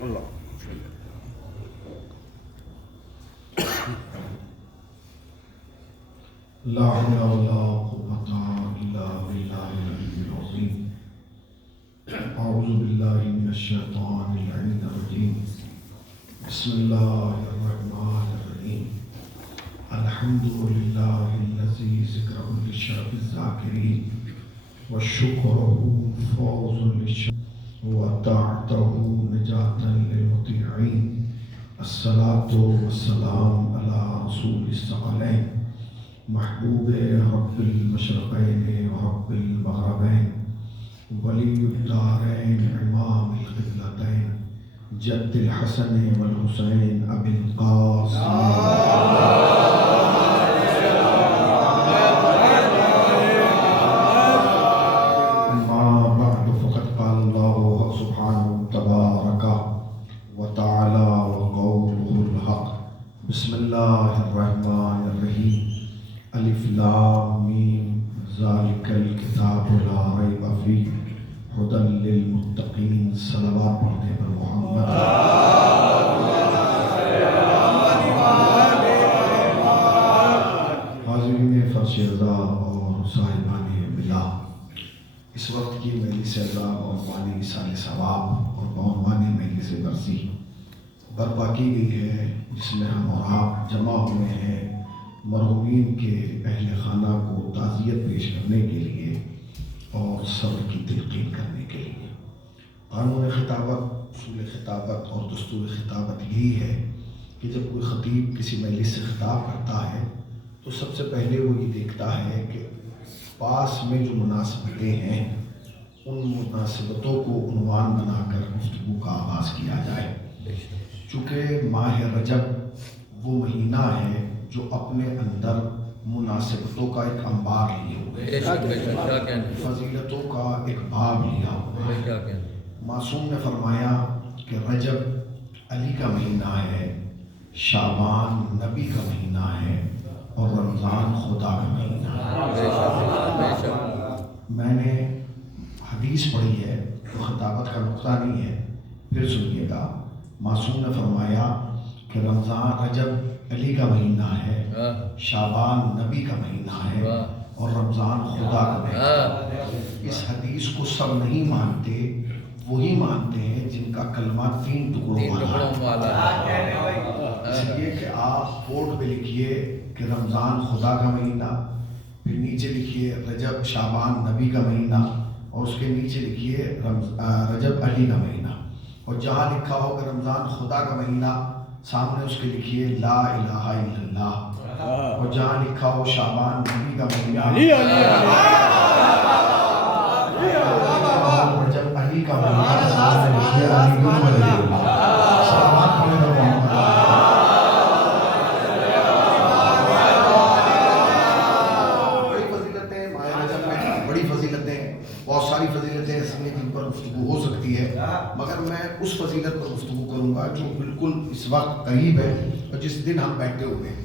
اللہ لا حول ولا قوة إلا بالله العلي العظيم. أعوذ بالله من الشيطان اللعين الرجيم. بسم الله الرحمن الرحيم. الحمد لله الذي ذكره للشرف الذاكرين وشكره فوز للشاكرين وطاعته نجاة للمطيعين. الصلاة والسلام على رسول الثقلين محبوب رب المشرقين ورب المغربين ولی الدارین امام القبلتین جد الحسن والحسین ابی القاسم. اما بعد فقد قال اللہ سبحانہ تبارک وتعالی وقوله الحق. بسم اللہ الرحمن الرحیم. الف لام میم ذالک الکتاب لا ریب فیہ ہدی للمتقین. صلوات پڑھنے پر محمد. حاضرین فرش رضا اور صاحبان ملا، اس وقت کی مجلس رضا بعنوان ایصال ثواب اور بعنوان مجلس برسی برپا کی گئی ہے، جس میں ہم اور آپ جمع ہوئے ہیں مرحومین کے اہل خانہ کو تعزیت پیش کرنے کے لیے اور صبر کی تلقین کرنے کے لیے. قانون خطابت، اصول خطابت اور دستور خطابت یہی ہے کہ جب کوئی خطیب کسی مجلس سے خطاب کرتا ہے تو سب سے پہلے وہ یہ دیکھتا ہے کہ پاس میں جو مناسبتیں ہیں ان مناسبتوں کو عنوان بنا کر گفتگو کا آغاز کیا جائے. چونکہ ماہ رجب وہ مہینہ ہے جو اپنے اندر مناسبتوں کا ایک انبار لیے ہوئے، فضیلتوں کا ایک باب لیا ہوا ہے. معصوم نے فرمایا کہ رجب علی کا مہینہ ہے، شعبان نبی کا مہینہ ہے اور رمضان خدا کا مہینہ ہے. میں نے حدیث پڑھی ہے، وہ خطابت کا نقطہ نہیں ہے، پھر سنیے گا. معصوم نے فرمایا کہ رجب علی کا مہینہ ہے، شعبان نبی کا مہینہ ہے اور رمضان خدا کا مہینہ ہے. اس حدیث کو سب نہیں مانتے، وہی مانتے ہیں جن کا کلمہ 3 ٹکڑوں والا ہے. اس لیے کہ آپ بورڈ پہ لکھیے کہ رمضان خدا کا مہینہ، پھر نیچے لکھیے رجب شعبان نبی کا مہینہ اور اس کے نیچے لکھیے رجب علی کا مہینہ. اور جہاں لکھا ہو کہ رمضان خدا کا مہینہ سامنے اس کے لکھیے لا الہ الا اللہ. اور جہاں لکھا ہو شعبان نبی کا مہینہ رجب علی کا مہینہ سامنے لکھیے علی بن ولی اللہ. شعبان پڑھے تو محمد. بڑی فضیلتیں ماہ رجب میں، بڑی فضیلتیں، بہت ساری فضیلتیں ایسی ہیں جن پر گفتگو ہو سکتی ہے، مگر میں اس فضیلت پر گفتگو کروں گا جو بالکل اس وقت قریب ہے اور جس دن ہم بیٹھے ہوئے ہیں.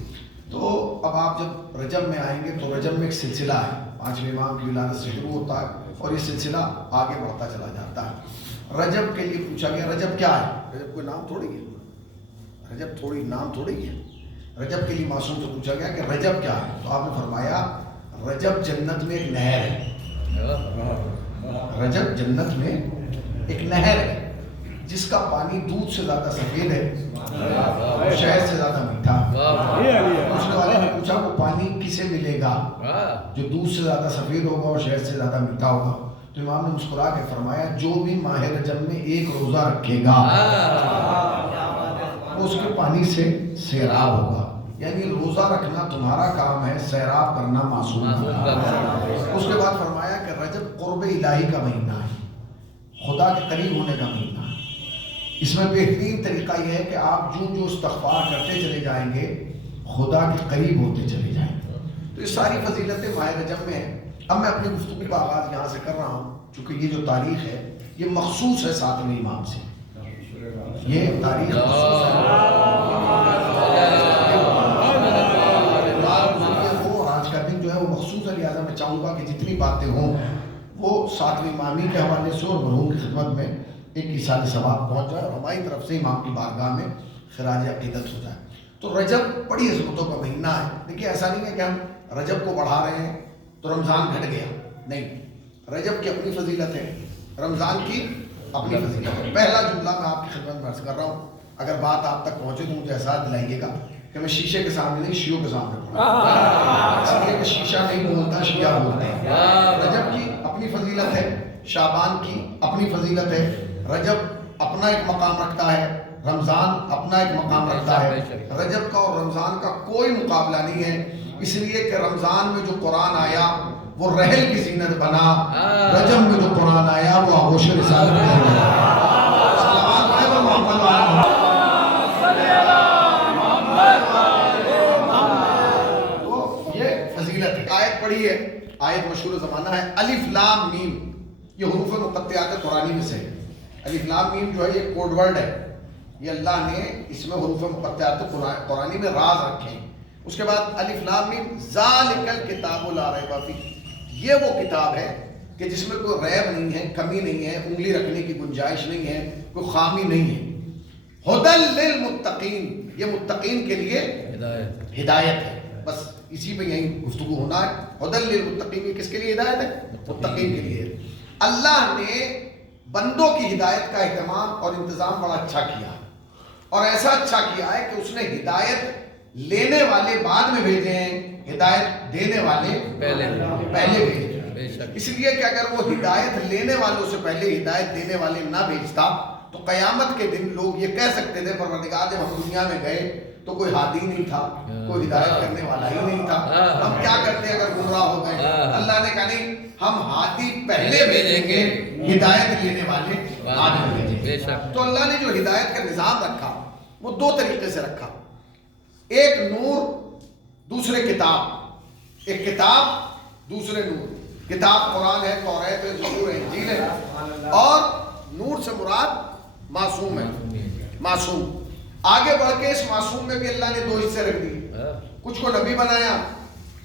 تو اب آپ جب رجب میں آئیں گے تو رجب میں ایک سلسلہ ہے، 5ویں امام کی ولادت سے شروع ہوتا ہے اور یہ سلسلہ آگے بڑھتا چلا جاتا ہے. رجب کے لیے پوچھا گیا رجب کیا ہے؟ رجب کوئی نام تھوڑی ہے، رجب تھوڑی نام تھوڑی ہے. رجب کے لیے معصوم سے پوچھا گیا کہ رجب کیا ہے؟ تو آپ نے فرمایا رجب جنت میں ایک نہر ہے. رجب جنت میں ایک نہر ہے جس کا پانی دودھ سے زیادہ سفید ہے، شہد سے زیادہ میٹھا. پوچھنے والے نے پوچھا وہ پانی کسے ملے گا جو دودھ سے زیادہ سفید ہوگا اور شہد سے زیادہ میٹھا ہوگا؟ تو امام نے مسکرا کے فرمایا جو بھی ماہ رجب میں ایک روزہ رکھے گا وہ اس کے پانی سے سیراب ہوگا. یعنی روزہ رکھنا تمہارا کام ہے، سیراب کرنا معصوم کا کام ہے. اس کے بعد فرمایا کہ رجب قرب الہی کا مہینہ ہے، خدا کے قریب ہونے کا مہینہ ہے. اس میں بہترین طریقہ یہ ہے کہ آپ جو استغفار کرتے چلے جائیں گے خدا کے قریب ہوتے چلے جائیں گے. تو یہ ساری فضیلتیں ماہ رجب میں ہیں. اب میں اپنی گفتگو کا آغاز یہاں سے کر رہا ہوں چونکہ یہ جو تاریخ ہے یہ مخصوص ہے 7ویں امام سے. یہ تاریخ مخصوص ہے. آج کا دن جو ہے وہ مخصوص ہے، لہٰذا میں چاہوں گا کہ جتنی باتیں ہوں وہ 7ویں امامی کے حوالے سے اور مرحوم کی خدمت میں ایک ایصال ثواب پہنچ جائے اور ہماری طرف سے امام کی بارگاہ میں خراج عقیدت ہو جائے. تو رجب بڑی عظمتوں کا مہینہ ہے. دیکھیے ایسا نہیں ہے کہ ہم رجب کو بڑھا رہے ہیں تو رمضان گھٹ گیا، نہیں، رجب کی اپنی فضیلت ہے، رمضان کی اپنی فضیلت ہے. پہلا جملہ میں آپ کی خدمت میں عرض کر رہا ہوں، اگر بات آپ تک پہنچے تو مجھے احساس دلائیے گا کہ میں شیشے کے سامنے نہیں، شیعوں کے سامنے پڑھا، اس لیے کہ شیشہ نہیں بولتا، شیعہ بولتے ہیں. رجب کی اپنی فضیلت ہے، شعبان کی اپنی فضیلت ہے. رجب اپنا ایک مقام رکھتا ہے، رمضان اپنا ایک مقام رکھتا ہے. رجب کا اور رمضان کا کوئی مقابلہ نہیں ہے، اس لیے کہ رمضان میں جو قرآن آیا وہ رحل کی زینت بنا، رجب میں جو قرآن آیا وہ آغوش رسالت بنا. سلامات پڑھیں تو محمد وعلیہ تو یہ فضیلت ہے. آیت پڑھی ہے، آیت مشہور زمانہ ہے، الف لام میم، یہ حروف مقطعات قرآنی میں سے ہے. الف لام میم جو ہے یہ کوڈ ورڈ ہے، یہ اللہ نے اس میں حروف مقطعات قرآنی میں راز رکھے ہیں. اس کے بعد الف لام میم ذالک الکتاب لا ریب فیہ، یہ وہ کتاب ہے کہ جس میں کوئی ریب نہیں ہے، کمی نہیں ہے، انگلی رکھنے کی گنجائش نہیں ہے، کوئی خامی نہیں ہے. ھدی للمتقین، یہ متقین کے لیے ہدایت ہے. بس اسی پہ یہی گفتگو ہونا ہے. ھدی للمتقین، یہ کس کے لیے ہدایت ہے؟ متقین کے لیے. اللہ نے بندوں کی ہدایت کا اہتمام اور انتظام بڑا اچھا کیا ہے، اور ایسا اچھا کیا ہے کہ اس نے ہدایت لینے والے بعد میں بھیجے ہیں، ہدایت دینے والے پہلے بھیجے. اس لیے کہ اگر وہ ہدایت لینے والوں سے پہلے ہدایت دینے والے نہ بھیجتا تو قیامت کے دن لوگ یہ کہہ سکتے تھے پروردگار جب ہم دنیا میں گئے تو کوئی ہادی نہیں تھا، کوئی ہدایت کرنے والا ہی نہیں تھا، ہم کیا کرتے اگر گمراہ ہو گئے. اللہ نے کہا نہیں، ہم ہادی پہلے بھیجیں گے، ہدایت لینے والے بعد میں بھیجیں گے. تو اللہ نے جو ہدایت کا نظام رکھا وہ دو طریقے سے رکھا، ایک نور دوسرے کتاب، ایک کتاب دوسرے نور. کتاب قرآن ہے، توریت ہے، زبور ہے، انجیل ہے، اور نور سے مراد معصوم ہے، معصوم. آگے بڑھ کے اس معصوم میں بھی اللہ نے دو حصے رکھ دیے، کچھ کو نبی بنایا،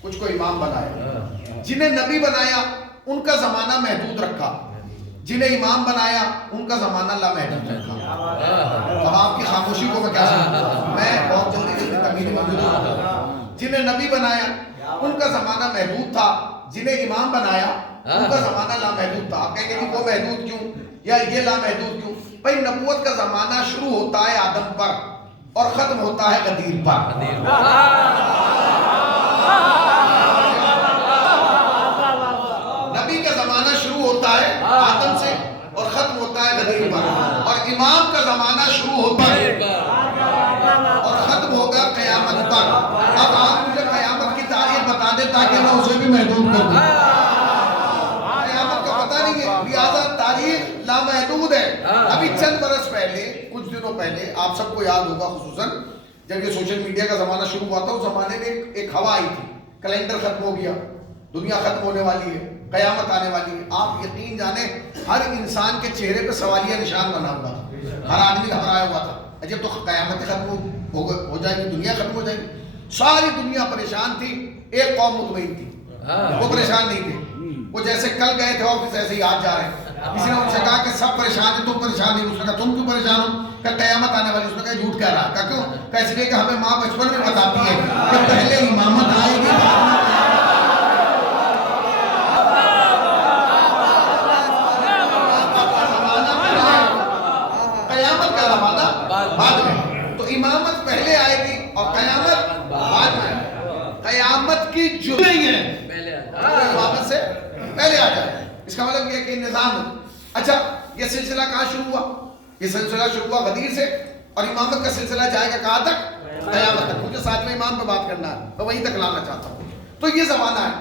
کچھ کو امام بنایا. جنہیں نبی بنایا ان کا زمانہ محدود رکھا، جنہیں امام بنایا ان کا زمانہ لامحدود رکھا. اب آپ کی خاموشی کو میں کیا سمجھوں، میں بہت جلدی تمیز موجود ہوں. جنہیں نبی بنایا ان کا زمانہ محدود تھا، جنہیں امام بنایا ان کا زمانہ لامحدود تھا. آپ کہیں گے نہیں وہ محدود کیوں یا یہ لامحدود کیوں؟ بھائی نبوت کا زمانہ شروع ہوتا ہے آدم پر اور ختم ہوتا ہے غدیر پر. نبی کا زمانہ شروع ہوتا ہے آدم سے اور ختم ہوتا ہے غدیر پر، اور امام کا زمانہ شروع ہوتا ہے اور ختم ہوگا قیامت پر. اب آپ مجھے قیامت کی تاریخ بتا دیں تاکہ میں اسے بھی محدود کر دوں. قیامت کا پتہ نہیں ہے، لہذا تاریخ لامحدود ہے. ابھی چند برس پہلے، کچھ دنوں پہلے، آپ سب کو یاد ہوگا خصوصاً جب یہ سوشل میڈیا کا زمانہ شروع ہوا تھا، اس زمانے میں ایک ہوا آئی تھی، کیلنڈر ختم ہو گیا، دنیا ختم ہونے والی ہے، قیامت آنے والی ہے. آپ یقین جانیں ہر انسان کے چہرے پہ سوالیہ نشان بنا ہوا تھا، ہر آدمی گھبرایا ہوا تھا. جب تو قیامت ختم ہو جائے گی، دنیا ختم ہو جائے گی. ساری دنیا پریشان تھی، ایک قوم مطمئن تھی، وہ پریشان نہیں تھے. وہ جیسے کل گئے تھے آفس ایسے ہی آج جا رہے ہیں. کسی نے ان سے کہا کہ سب پریشان ہیں، تم پریشان نہیں. اس نے کہا تم کیوں پریشان ہو؟ کہ قیامت آنے والی. اس نے کہا جھوٹ کہہ رہا. کہا کیوں؟ کہ اس لیے کہ ہمیں ماں بچپن میں بتاتی ہے کہ پہلے امامت آئے گی، قیامت کا زمانہ بعد میں. تو امامت پہلے آئے گی اور قیامت بعد میں. قیامت کی جو نہیں ہے امامت سے پہلے آ جائے. اس کا مطلب یہ کہ نظام ہے. اچھا یہ سلسلہ کہاں شروع ہوا؟ یہ سلسلہ شروع ہوا غدیر سے، اور امامت کا سلسلہ جائے گا کہاں تک؟ قیامت تک. مجھے ساتویں امام پہ بات کرنا ہے، میں وہیں تک لانا چاہتا ہوں. تو یہ زمانہ ہے.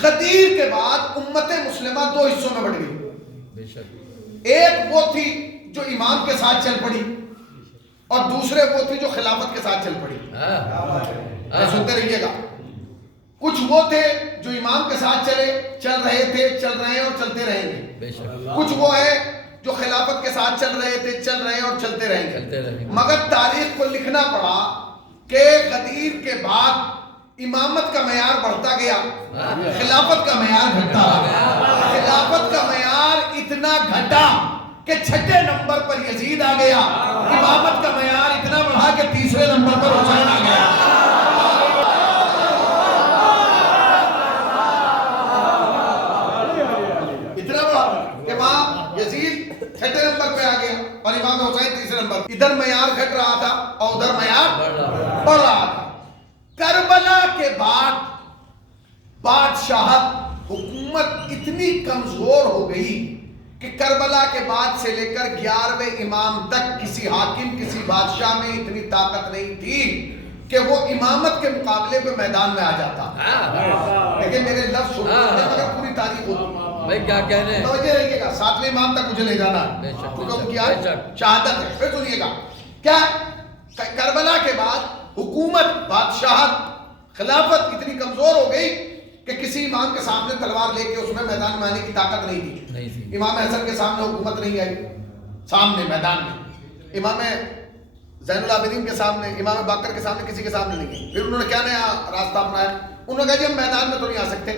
غدیر کے بعد امت مسلمہ دو حصوں میں بٹ گئی. ایک وہ تھی جو امام کے ساتھ چل پڑی، اور دوسرے وہ تھی جو خلافت کے ساتھ چل پڑی. سنتے رہیے گا. کچھ وہ تھے جو امام کے ساتھ چل رہے تھے، چل رہے ہیں اور چلتے رہیں گے. کچھ وہ ہے جو خلافت کے ساتھ چل رہے تھے، چل رہے ہیں اور چلتے رہیں گے. مگر تاریخ کو لکھنا پڑا کہ غدیر کے بعد امامت کا معیار بڑھتا گیا، خلافت کا معیار گھٹتا. خلافت کا معیار اتنا گھٹا کہ چھٹے نمبر پر یزید آ گیا، امامت کا معیار اتنا بڑھا کہ تیسرے نمبر پر حسین آ گیا۔ اتنا بڑھا کہ وہاں یزید چھٹے نمبر پہ آ گیا اور امام حسین تیسرے نمبر پر۔ ادھر معیار گھٹ رہا تھا اور ادھر معیار بڑھ رہا تھا۔ کربلا کے بعد بادشاہت، حکومت اتنی کمزور ہو گئی کہ کربلا کے بعد سے لے کر 11ویں امام تک کسی حاکم، کسی بادشاہ میں اتنی طاقت نہیں تھی کہ وہ امامت کے مقابلے پہ میدان میں آ جاتا۔ لیکن میرے لفظ سنتے ہیں مگر پوری تاریخ ہوتی بھائی کیا کہنے ہیں، توجہ رہیے گا، 7ویں امام تک مجھے لے جانا ہے کیونکہ ان کی آج شہادت ہے۔ پھر سنیے گا کیا کربلا کے بعد حکومت، بادشاہت، خلافت اتنی کمزور ہو گئی کہ کسی امام کے سامنے تلوار لے کے اس میں میدان میں آنے کی طاقت نہیں تھی۔ امام حسن کے سامنے حکومت نہیں آئی سامنے میدان میں، امام زین العابدین کے سامنے، امام باقر کے سامنے، کسی کے سامنے نہیں گئی۔ پھر انہوں نے کیا نیا راستہ اپنایا؟ انہوں نے کہا جی ہم میدان میں تو نہیں آ سکتے،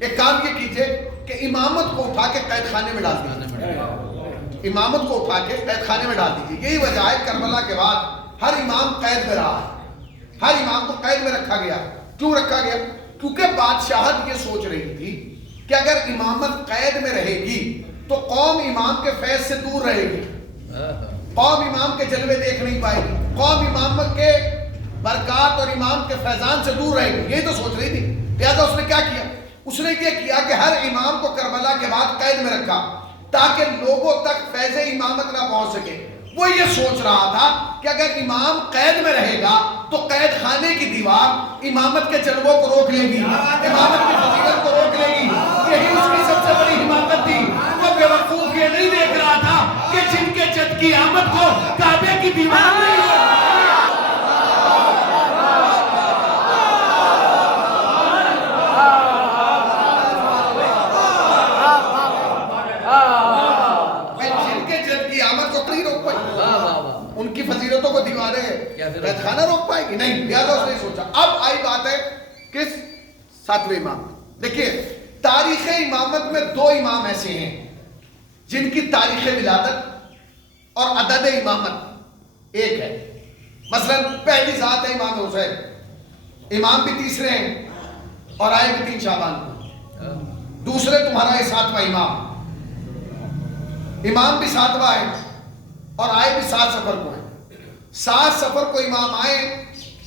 ایک کام یہ کیجئے کہ امامت کو اٹھا کے قید خانے میں ڈال دیجیے، امامت کو اٹھا کے قید خانے میں ڈال دیجیے۔ یہی وجہ ہے کربلا کے بعد ہر امام قید میں رہا ہے، ہر امام کو قید میں رکھا گیا۔ کیوں رکھا گیا؟ کیونکہ بادشاہت یہ سوچ رہی تھی کہ اگر امامت قید میں رہے گی تو قوم امام کے فیض سے دور رہے گی، قوم امام کے جلوے دیکھ نہیں پائے گی، قوم امام کے برکات اور امام کے فیضان سے دور رہے گی، یہی تو سوچ رہی تھی۔ لہذا اس نے کیا کیا؟ اس نے یہ کیا کہ ہر امام کو کربلا کے بعد قید میں رکھا تاکہ لوگوں تک فیض امامت نہ پہنچ سکے۔ وہ یہ سوچ رہا تھا کہ اگر امام قید میں رہے گا تو قید خانے کی دیوار امامت کے جلووں کو روک لے گی، امامت کی فضیلت کو روک لے گی۔ یہی اس کی سب سے بڑی حماقت تھی۔ وہ بے وقوف یہ نہیں دیکھ رہا تھا کہ جن کے جد کی آمد کو کعبے کی دیوار نہیں فضیلتوں کو دیواریں قید خانہ روک پائے گی؟ نہیں، لہذا اس نے سوچا۔ اب آئی بات ہے کس 7ویں امام۔ دیکھیے تاریخ امامت میں 2 امام ایسے ہیں جن کی تاریخ ولادت اور عدد امامت ایک ہے۔ مثلا پہلی ذات ہے امام حسین، امام بھی تیسرے ہیں اور آئے بھی 3 شعبان کو۔ دوسرے تمہارا ہے 7واں امام، امام بھی 7واں ہے اور آئے بھی 7 سفر کو ہے۔ 7 سفر کو امام آئے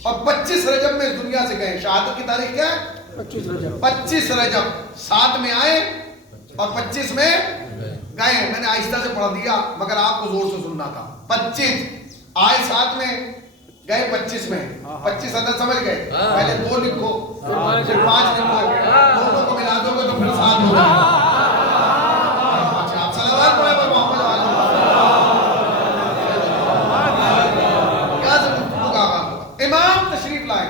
اور 25 رجب میں اس دنیا سے گئے۔ شہادت کی تاریخ کیا ہے؟ 25 رجب 7 میں آئے اور 25 میں گئے۔ میں نے آہستہ سے پڑھ دیا مگر آپ کو زور سے سننا تھا۔ 25 آئے 7 میں، گئے 25 میں۔ 25 عدد سمجھ گئے؟ پہلے 2 لکھو پھر 5 لکھو، دونوں کو ملا دو گے تو پھر 7 ہو گئے۔ آپ صلوات پڑھیں پر محمد امام تشریف لائے۔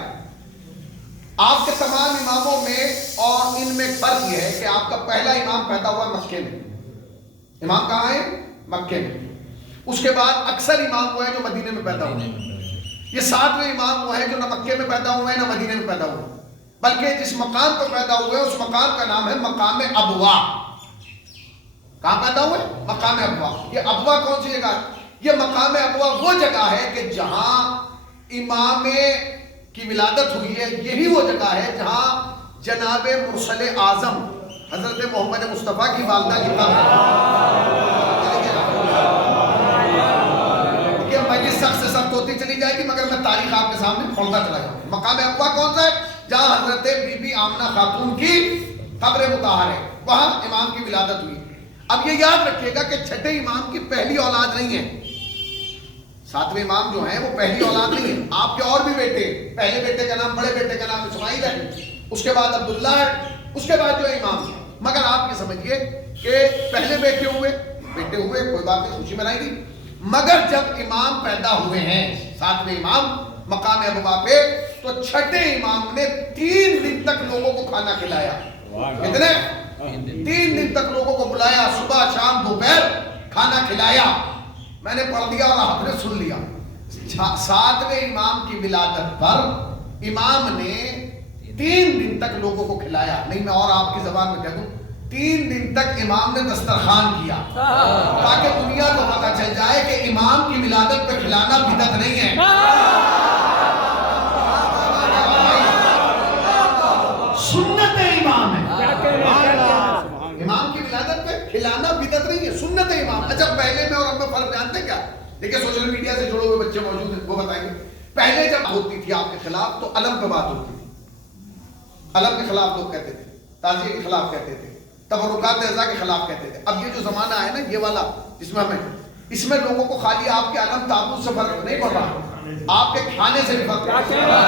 آپ کے تمام اماموں میں اور ان میں فرق یہ ہے کہ آپ کا پہلا امام پیدا ہوا مکے میں۔ امام کہاں ہے؟ مکے میں۔ اس کے بعد اکثر امام وہ ہیں جو مدینے میں پیدا ہوئے۔ یہ 7ویں امام وہ ہیں جو نہ مکے میں پیدا ہوئے نہ مدینے میں پیدا ہوئے، بلکہ جس مقام پر پیدا ہوئے اس مقام کا نام ہے مقام ابوا۔ کہاں پیدا ہوئے؟ مقام ابوا۔ یہ ابوا کون سی جگہ؟ یہ مقام ابوا وہ جگہ ہے کہ جہاں امام کی ولادت ہوئی ہے، یہی وہ جگہ ہے جہاں جناب مرسل اعظم حضرت محمد مصطفیٰ کی والدہ کی قبر ہے۔ یہ مجلس سخت سے سخت ہوتی چلی جائے گی مگر میں تاریخ آپ کے سامنے کھولتا چلا جاؤں۔ مقام ابوا کون سا ہے؟ جہاں حضرت بی بی آمنہ خاتون کی قبر مطہر ہے، وہاں امام کی ولادت ہوئی۔ اب یہ یاد رکھیے گا کہ چھٹے امام کی پہلی اولاد نہیں ہے۔ 7ویں امام جو ہیں وہ پہلی اولاد نہیں ہے، آپ کے اور بھی بیٹے، پہلے بیٹے کا نام، بڑے بیٹے کا نام اسماعیل ہے، اس کے بعد عبداللہ ہے، اس کے بعد جو ہے امام ہے۔ مگر آپ یہ سمجھیے کہ پہلے بیٹے ہوئے کوئی بات نہیں، خوشی منائی گی، مگر جب امام پیدا ہوئے ہیں 7ویں امام مقام ابوا پہ، تو چھٹے امام نے 3 دن تک لوگوں کو کھانا کھلایا۔ کتنے؟ 3 دن تک لوگوں کو بلایا، صبح شام دوپہر کھانا کھلایا۔ میں نے پڑھ دیا اور آپ نے سن لیا۔ 7ویں امام کی ولادت پر امام نے 3 دن تک لوگوں کو کھلایا۔ نہیں میں اور آپ کی زبان میں کہہ دوں، 3 دن تک امام نے دسترخوان کیا تاکہ دنیا کو پتہ چل جائے کہ امام کی ولادت پہ کھلانا بدعت نہیں ہے. سنت امام ہے. امام کی ولادت پہ کھلانا بدعت نہیں ہے، سنت امام. اچھا پہلے میں اور اب میں فرق جانتے ہیں کیا؟ دیکھیں سوشل میڈیا سے جڑے ہوئے بچے موجود ہیں، وہ بتائیں گے. پہلے جب ہوتی تھی آپ کے خلاف تو علم پہ بات ہوتی تھی، علم کے خلاف لوگ کہتے تھے، تعزیے کے خلاف کہتے تھے، تبرکات اعزاء کے خلاف کہتے تھے. اب یہ جو زمانہ ہے نا یہ والا جس میں ہمیں اس میں لوگوں کو خالی آپ کے علم تابوت سے فرق نہیں پڑ رہا، آپ کے کھانے سے بھی فرق پڑ رہا.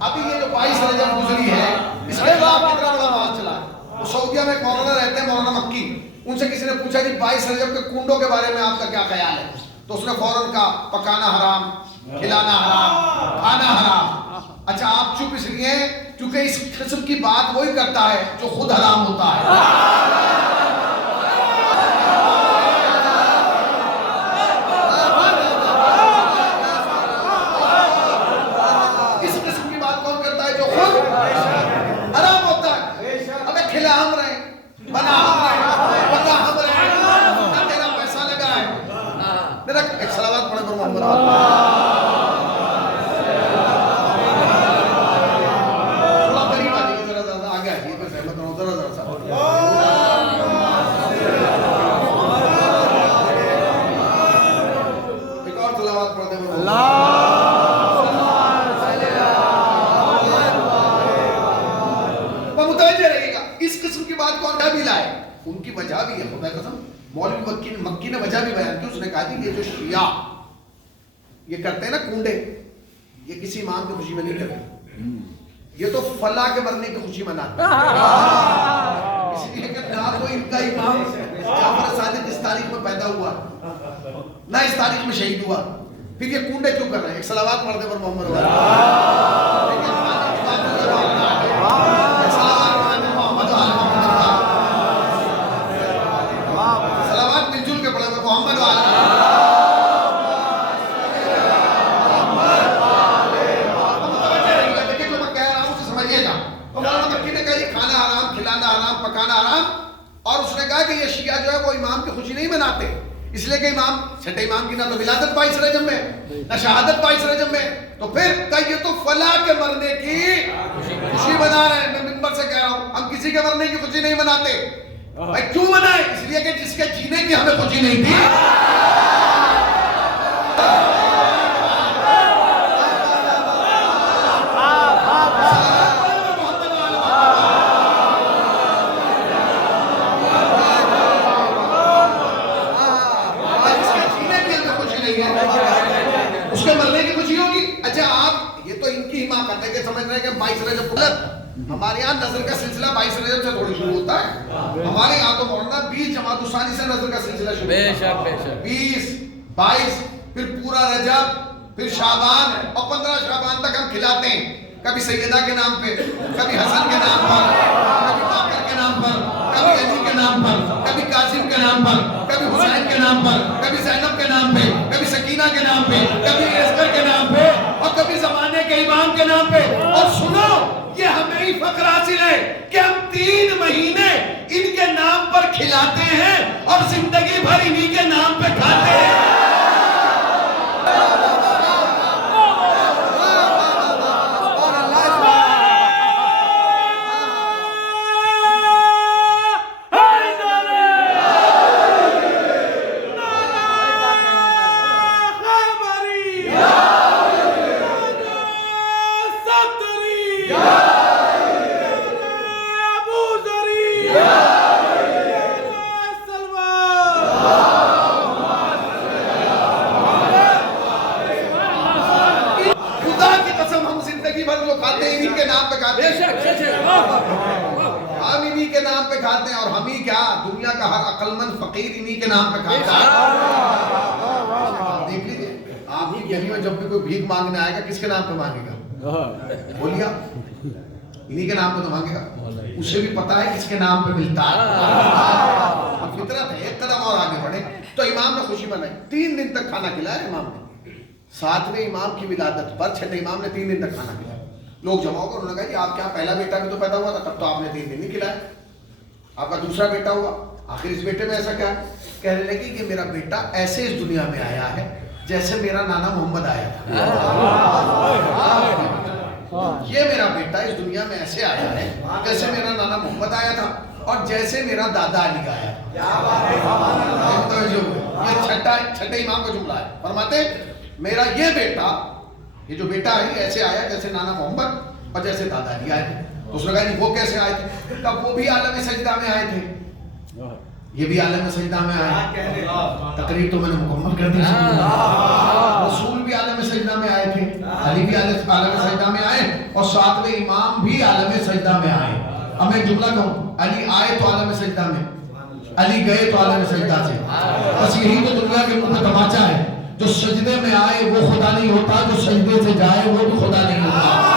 ابھی یہ جو 22 رجب گزری ہے اس کے خلاف کتنا بڑا بات چلا ہے. سعودیہ میں مولانا رہتے ہیں، مولانا مکی، ان سے کسی نے پوچھا کہ 22 رجب کے کنڈوں کے بارے میں آپ کا کیا خیال ہے؟ تو اس نے فوراً کہا پکانا حرام، کھلانا حرام، کھانا حرام. اچھا آپ چپ اس لیے کیونکہ اس قسم کی بات وہی کرتا ہے جو خود حرام ہوتا ہے. اس قسم کی بات کون کرتا ہے؟ جو خود حرام ہوتا ہے. ابے کھلا ہم رہے، بنا ہم رہے، پکا ہم رہے، نہ تیرا پیسہ لگا ہے. میرا ایک صلوات پڑھے پر محمد ان کی وجہ بھی ہے. خدا قسم مولوی مکی نے وجہ بھی بیان کی. اس نے کہا کہ یہ جو شیعہ یہ کرتے ہیں نا کنڈے، یہ کسی امام کی خوشی میں نہیں کرتے، یہ تو فلاں کے مرنے کی خوشی مناتے ہیں. اس لیے کہ نہ تو ان کا امام جعفر صادق اس تاریخ میں پیدا ہوا نہ اس تاریخ میں شہید ہوا، پھر یہ کنڈے کیوں کر رہے ہیں؟ ایک صلوات پڑھ دے پر محمد اور اس نے کہا کہ یہ شیعہ جو ہے وہ امام کی خوشی نہیں مناتے، اس لیے کہ امام چھٹے امام کی نہ تو ولادت 22 رجب میں نہ شہادت 22 رجب میں، تو پھر کہ یہ تو فلاں کے مرنے کی خوشی منا رہے ہیں. میں منبر سے کہہ رہا ہوں ہم کسی کے مرنے کی خوشی نہیں مناتے. بھائی کیوں منائے؟ اس لیے کہ جس کے جینے کی ہمیں خوشی نہیں تھی. اس کے مرنے کی خوشی ہوگی. اچھا آپ یہ تو ان کی حماقت ہے کہ سمجھ رہے ہیں کہ 22 رجب ہمارے یہاں نظر کا سلسلہ 22 رجب سے تھوڑی شروع ہوتا ہے. ہمارے یہاں تو مولانا 20 جماعت الثانی سے نظر کا سلسلہ شروع ہوتا ہے. 20 22 پھر پورا رجب، پھر شعبان، اور 15 شعبان تک ہم کھلاتے ہیں. کبھی سیدہ کے نام پہ، کبھی حسن کے نام پر، کبھی باقر کے نام پر، کبھی علی کے نام پر، کبھی قاسم کے نام پر، کبھی حسین کے نام پر، کبھی زینب کے نام پہ، کبھی سکینہ کے نام پہ، کبھی اصغر کے نام پہ، اور کبھی زمانے کے امام کے نام پہ. اور سنو یہ ہمیں ہی فخر حاصل ہے کہ ہم 3 مہینے ان کے نام پر کھلاتے ہیں اور زندگی بھر انہی کے نام پہ کھاتے ہیں. ہم انہی کے نام پہ کھاتے ہیں، اور ہم ہی کیا دنیا کا ہر عقل مند فقیر انہی کے نام پہ کھاتا ہے. دیکھ لیجیے آپ کی گلی میں جب بھی کوئی بھیک مانگنے آئے گا کس کے نام پہ مانگے گا؟ بولیے انہی کے نام پہ تو مانگے گا. اسے بھی پتا ہے کس کے نام پہ ملتا ہے. فطرت ہے. ایک قدم اور آگے بڑھے تو امام نے خوشی منائی. 3 دن تک کھانا کھلایا امام نے. 7ویں امام کی ولادت پر 6 امام نے 3 دن تک کھانا کھلایا. لوگ جمع ہو کر انہوں نے کہا کہ آپ کے یہاں پہلا بیٹا بھی تو پیدا ہوا تھا، تب تو آپ نے 3 دن نہیں کھلایا، آپ کا دوسرا بیٹا ہوا، آخر اس بیٹے میں ایسا کیا ہے؟ کہنے لگی کہ میرا بیٹا ایسے اس دنیا میں آیا ہے جیسے میرا نانا محمد آیا تھا، یہ میرا بیٹا اس دنیا میں ایسے آیا ہے جیسے میرا نانا محمد آیا تھا اور جیسے میرا دادا علی آیا تھا۔ یہ چھٹے امام کا جملہ ہے، فرماتے میرا یہ بیٹا، یہ جو بیٹا ہے یہ ایسے آیا جیسے نانا محمد اور جیسے دادا علی آئے تھے۔ اس نے کہا جی وہ کیسے آئے تھے؟ تب وہ بھی عالم سجدہ میں آئے تھے، یہ بھی عالم سجدہ میں آئے۔ تقریر تو میں نے مکمل کر دی، رسول بھی عالم سجدہ میں آئے تھے، علی بھی عالم سجدہ میں آئے اور 7ویں امام بھی عالم سجدہ میں آئے۔ اب میں جملہ کہوں، علی آئے تو عالم سجدہ میں، علی گئے تو عالم سجدہ سے۔ بس یہی تو دنیا کے منہ میں تماچا ہے، جو سجدے میں آئے وہ خدا نہیں ہوتا، جو سجدے سے جائے وہ بھی خدا نہیں ہوتا۔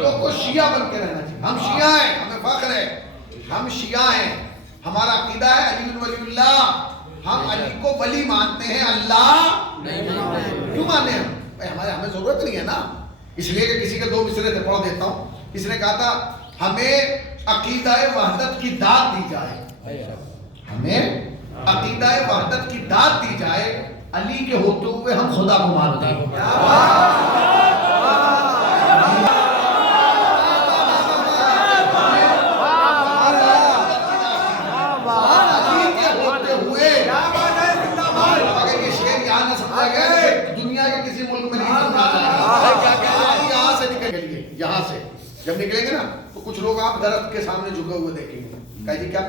لوگ کو شیعہ بن کے رہنا چاہیے، ہم شیعہ ہیں، ہمیں فخر ہے، ہم شیعہ ہیں، ہمارا عقیدہ ہے علی بن ولی اللہ، ہم علی کو ولی مانتے ہیں، اللہ کیوں مانے ہم؟ ہمیں ضرورت نہیں ہے نا، اس لیے کہ کسی کے 2 مصرے تھے، پڑھ دیتا ہوں۔ کسی نے کہا تھا ہمیں عقیدہ وحدت کی داد دی جائے، ہمیں عقیدہ وحدت کی داد دی جائے، علی کے ہوتے ہوئے ہم خدا کو مانتے ہیں۔ دنیا کے کسی ملک میں نہیں یہاں سے نکل گئے، یہاں سے جب نکلیں گے نا تو کچھ لوگ آپ درخت کے سامنے جھکے ہوئے دیکھیں گے، کہا جی کیا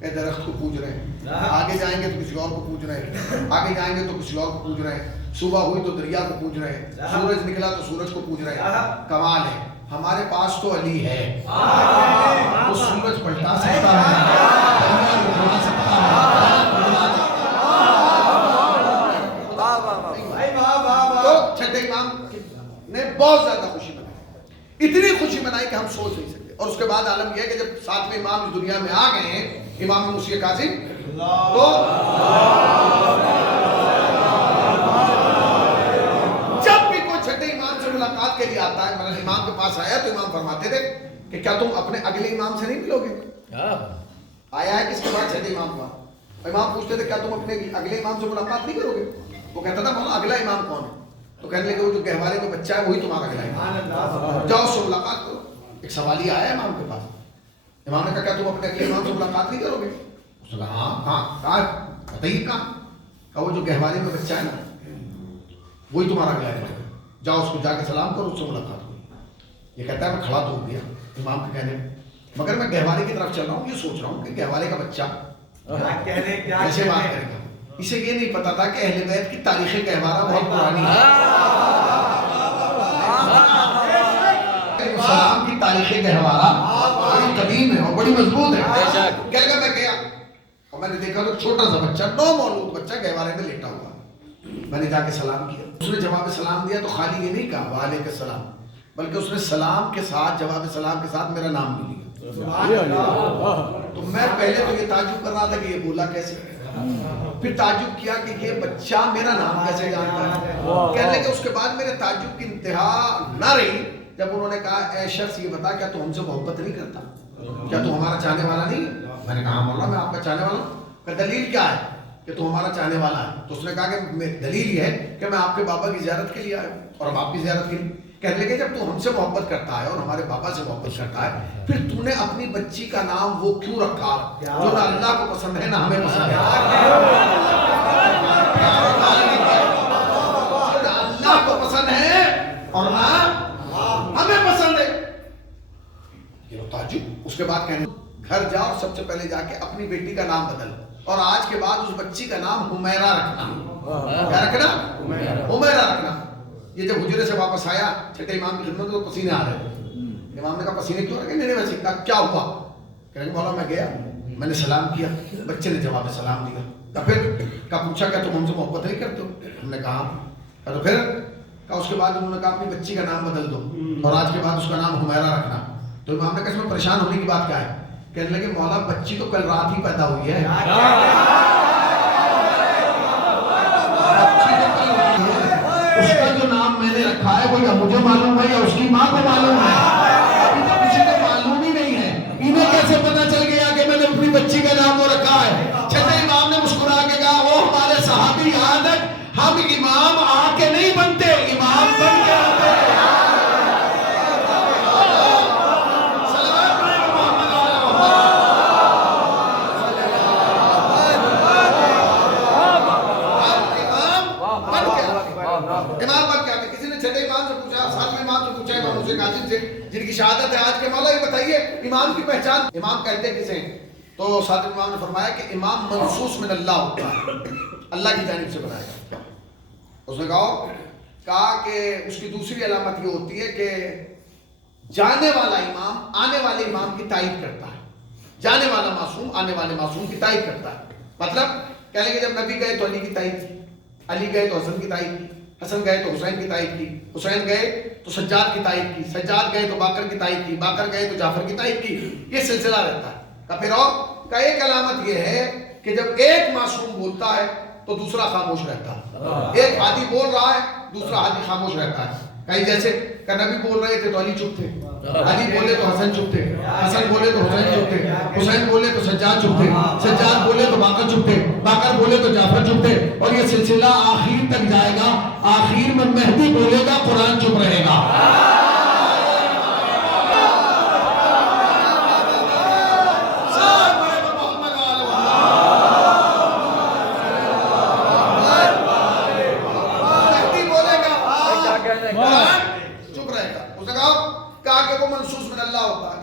کہ درخت کو پوج رہے ہیں، آگے جائیں گے تو کسی اور کو پوج رہے ہیں، آگے جائیں گے تو کسی اور کو پوج رہے ہیں، صبح ہوئی تو دریا کو پوج رہے ہیں، سورج نکلا تو سورج کو پوج رہے ہیں۔ کمال ہے، ہمارے پاس تو علی ہے، وہ سورج پلٹا سکتا ہے، چھٹے امام نے بہت زیادہ خوشی منائی، اتنی خوشی منائی کہ ہم سوچ نہیں سکتے۔ اور اس کے بعد عالم یہ ہے کہ جب 7ویں امام اس دنیا میں آ گئے ہیں، امام موسی کاظم، تو جب بھی کوئی چھٹے امام سے ملاقات کے لیے آتا ہے، مطلب امام کے پاس آیا تو امام فرماتے تھے کہ کیا تم اپنے اگلے امام سے نہیں ملو گے؟ آیا ہے کس کے بعد؟ چھٹے امام کا۔ امام پوچھتے تھے کیا تم اپنے اگلے امام سے ملاقات نہیں کرو گے؟ وہ کہتا تھا مولا اگلا امام کون ہے؟ تو کہنے لگے وہ جو گہوارے میں بچہ ہے وہی تمہارا اگلا امام، جاؤ اس سے ملاقات کرو۔ ایک سوالی آیا ہے امام کے پاس، امام نے کہا کیا تم اپنے اگلے امام سے ملاقات نہیں کرو گے؟ اس نے کہا ہاں کہا بتائیے کہاں؟ کہا وہ جو گہوارے میں بچہ ہے نا وہی تمہارا اگلا امام ہے، جاؤ اس کو جا کے سلام کرو، اس سے ملاقات کرو۔ یہ کہتا ہے میں کھڑا تو ہو گیا امام کے کہنے میں، مگر میں گہوارے کی طرف چل رہا ہوں، یہ سوچ رہا ہوں کہ گہوارے کا بچہ کیسے بات کرے گا؟ اسے یہ نہیں پتا تھا کہ اہل بیت کی تاریخ گہوارہ بہت پرانی ہے، اسلام کی تاریخ گہوارہ بڑی قدیم ہے اور بڑی مضبوط ہے۔ کہہ لگا میں گیا اور میں نے دیکھا تو چھوٹا سا بچہ، نو مولود بچہ گہوارے میں لیٹا ہوا، میں نے جا کے سلام کیا، اس نے جواب سلام دیا تو خالی یہ نہیں کہا وعلیکم السلام، بلکہ اس نے سلام کے ساتھ جواب سلام کے ساتھ میرا نام بھی لیا۔ تو میں پہلے تو یہ تعجب کر رہا تھا کہ یہ بولا کیسے، پھر تعجب کیا کہ یہ بچہ میرا نام کیسے جانتا ہے۔ کہنے لگے اس کے بعد میرے تعجب کی انتہا نہ رہی جب انہوں نے کہا اے شخص یہ بتا کیا تو ہم سے محبت نہیں کرتا، کیا تو ہمارا چاہنے والا نہیں؟ میں نے کہا مولا میں آپ کا چاہنے والا ہوں۔ کہ دلیل کیا ہے کہ تو ہمارا چاہنے والا ہے؟ تو اس نے کہا کہ دلیل یہ ہے کہ میں آپ کے بابا کی زیارت کے لیے آیا ہوں اور اب آپ کی زیارت کے لیے۔ کہنے لگے جب تو ہم سے محبت کرتا ہے اور ہمارے بابا سے محبت کرتا ہے پھر تو نے اپنی بچی کا نام وہ کیوں رکھا جو نہ اللہ کو پسند ہے نہ ہمیں پسند ہے؟ نہ اللہ کو پسند ہے اور نہ ہمیں پسند ہے، یہ تعجب۔ اس کے بعد کہنے گھر جا اور سب سے پہلے جا کے اپنی بیٹی کا نام بدل اور آج کے بعد اس بچی کا نام حمیرہ رکھنا۔ کیا رکھنا؟ حمیرہ رکھنا۔ یہ جب حجرے سے واپس آیا چھٹے امام کی خدمت میں تو پسینے آ رہے تھے، امام نے کہا پسینے کیوں رکھے؟ نہیں ویسے کہا کیا ہوا؟ کہنے مولا میں گیا میں نے سلام کیا، بچے نے جواب سلام دیا، تو پھر کہا پوچھا کیا تم ہم سے محبت نہیں کرتے ہو؟ ہم نے کہا تو پھر کہا اس کے بعد انہوں نے کہا اپنی بچی کا نام بدل دو اور آج کے بعد اس کا نام حمیرہ رکھنا۔ تو امام نے کہا اس میں پریشان ہونے کی بات کیا ہے؟ کہنے لگے مولا بچی تو کل رات ہی پیدا ہوئی ہے، اس کا جو نام میں نے رکھا ہے وہ یا مجھے معلوم ہے یا اس کی ماں کو معلوم ہے، ابھی تو کسی کو معلوم ہی نہیں ہے۔ انہیں کیسے پتا چل گیا کہ میں نے اپنی بچی کا نام وہ رکھا ہے؟ چھٹے امام نے مسکرا کے کہا وہ ہمارے صحابی یاد ہے، ہم امام آ کے نہیں بنتے، امام بن کے آتے ہیں۔ امام بن کے آتے۔ کسی نے چھٹے امام سے پوچھا، ساتویں امام سے پوچھا، امام حسین قاسم سے جن کی شہادت ہے آج کے، مولا یہ بتائیے امام کی پہچان، امام کہتے کسے ہیں؟ تو ساتویں امام نے فرمایا کہ امام منصوص من اللہ ہوتا ہے، اللہ کی جانب سے بنایا جاتا ہے۔ اس نے کہا کہ اس کی دوسری علامت یہ ہوتی ہے کہ جانے والا امام آنے والے امام کی تائید کرتا ہے، جانے والا معصوم آنے والے معصوم کی تائید کرتا ہے۔ مطلب کہہ لیں کہ جب نبی گئے تو علی کی تائید کی، علی گئے تو حسن کی تائید کی، حسن گئے تو حسین کی تائید کی، حسین گئے تو سجاد کی تائید کی، سجاد گئے تو باقر کی تائید کی، باقر گئے تو جعفر کی تائید کی، یہ سلسلہ رہتا ہے۔ کا پھر اور کا ایک علامت یہ ہے کہ جب ایک معصوم بولتا ہے تو دوسرا خاموش رہتا ہے، ایک ہادی بول رہا ہے دوسرا ہادی خاموش رہتا ہے۔ کہیں جیسے کہ نبی بول رہے تھے تو علی چپ تھے، علی بولے تو حسن چپ تھے، حسن بولے تو حسین چپ تھے، حسین بولے تو سجاد چپ تھے، سجاد بولے تو باقر چپ تھے، باقر بولے تو جعفر چپ تھے، اور یہ سلسلہ آخر تک جائے گا۔ آخر میں مہدی بولے گا قرآن چپ رہے گا۔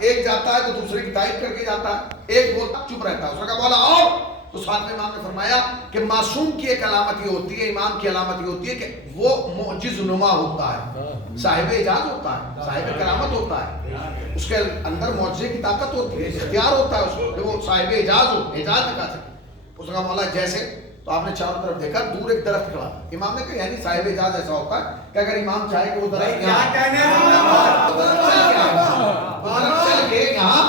ایک جاتا ہے تو دوسرے کی تائید کر کے جاتا ہے، ایک بولتا چپ رہتا ہے۔ اس نے کہا مولا آؤ، تو ساتویں امام نے فرمایا کہ معصوم کی ایک علامت یہ ہوتی ہے، امام کی علامت یہ ہوتی ہے کہ وہ معجز نما ہوتا ہے، صاحب اعجاز ہوتا ہے، صاحب کرامت ہوتا ہے، اس کے اندر معجزے کی طاقت ہوتی ہے، اختیار ہوتا ہے اس کو کہ وہ صاحب اعجاز ہو، اعجاز دکھا سکے۔ اس نے کہا مولا جیسے؟ تو آپ نے چاروں طرف دیکھا، دور ایک درخت کھڑا تھا۔ امام نے کہا یعنی صاحب اعجاز ایسا ہوتا ہے کہ اگر امام چاہے کہ وہ درخت یہاں چل کے یہاں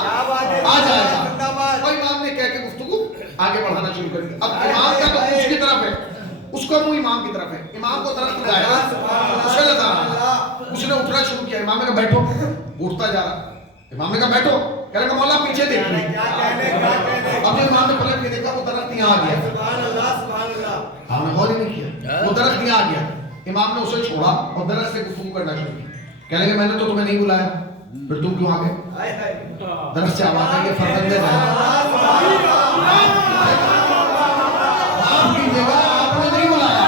آ جائے گا، اور امام نے کہہ کے گفتگو آگے بڑھانا شروع کر دی۔ اب امام کا تو اس کی طرف ہے، اس کا منہ امام کی طرف ہے، امام کو طرف لگایا، اسے لگا، اس نے اٹھنا شروع کیا۔ امام نے کہا بیٹھو، اٹھتا جا رہا، امام نے کہا بیٹھو، کہنے کا مولا پیچھے دیکھ رہے۔ اب جب امام نے پلٹ کے دیکھا وہ درخت یہاں آ گیا، ہم نے غور ہی نہیں کیا، وہ درخت یہاں آ گیا۔ امام نے اسے چھوڑا اور درخت سے گفتگو کرنا شروع کی، کہنے کہ میں نے تو تمہیں نہیں بلایا، پھر تم کیوں آ گئے؟ درخت سے آواز آئی ہے فرزند آپ کی جگہ آپ نے نہیں بلایا۔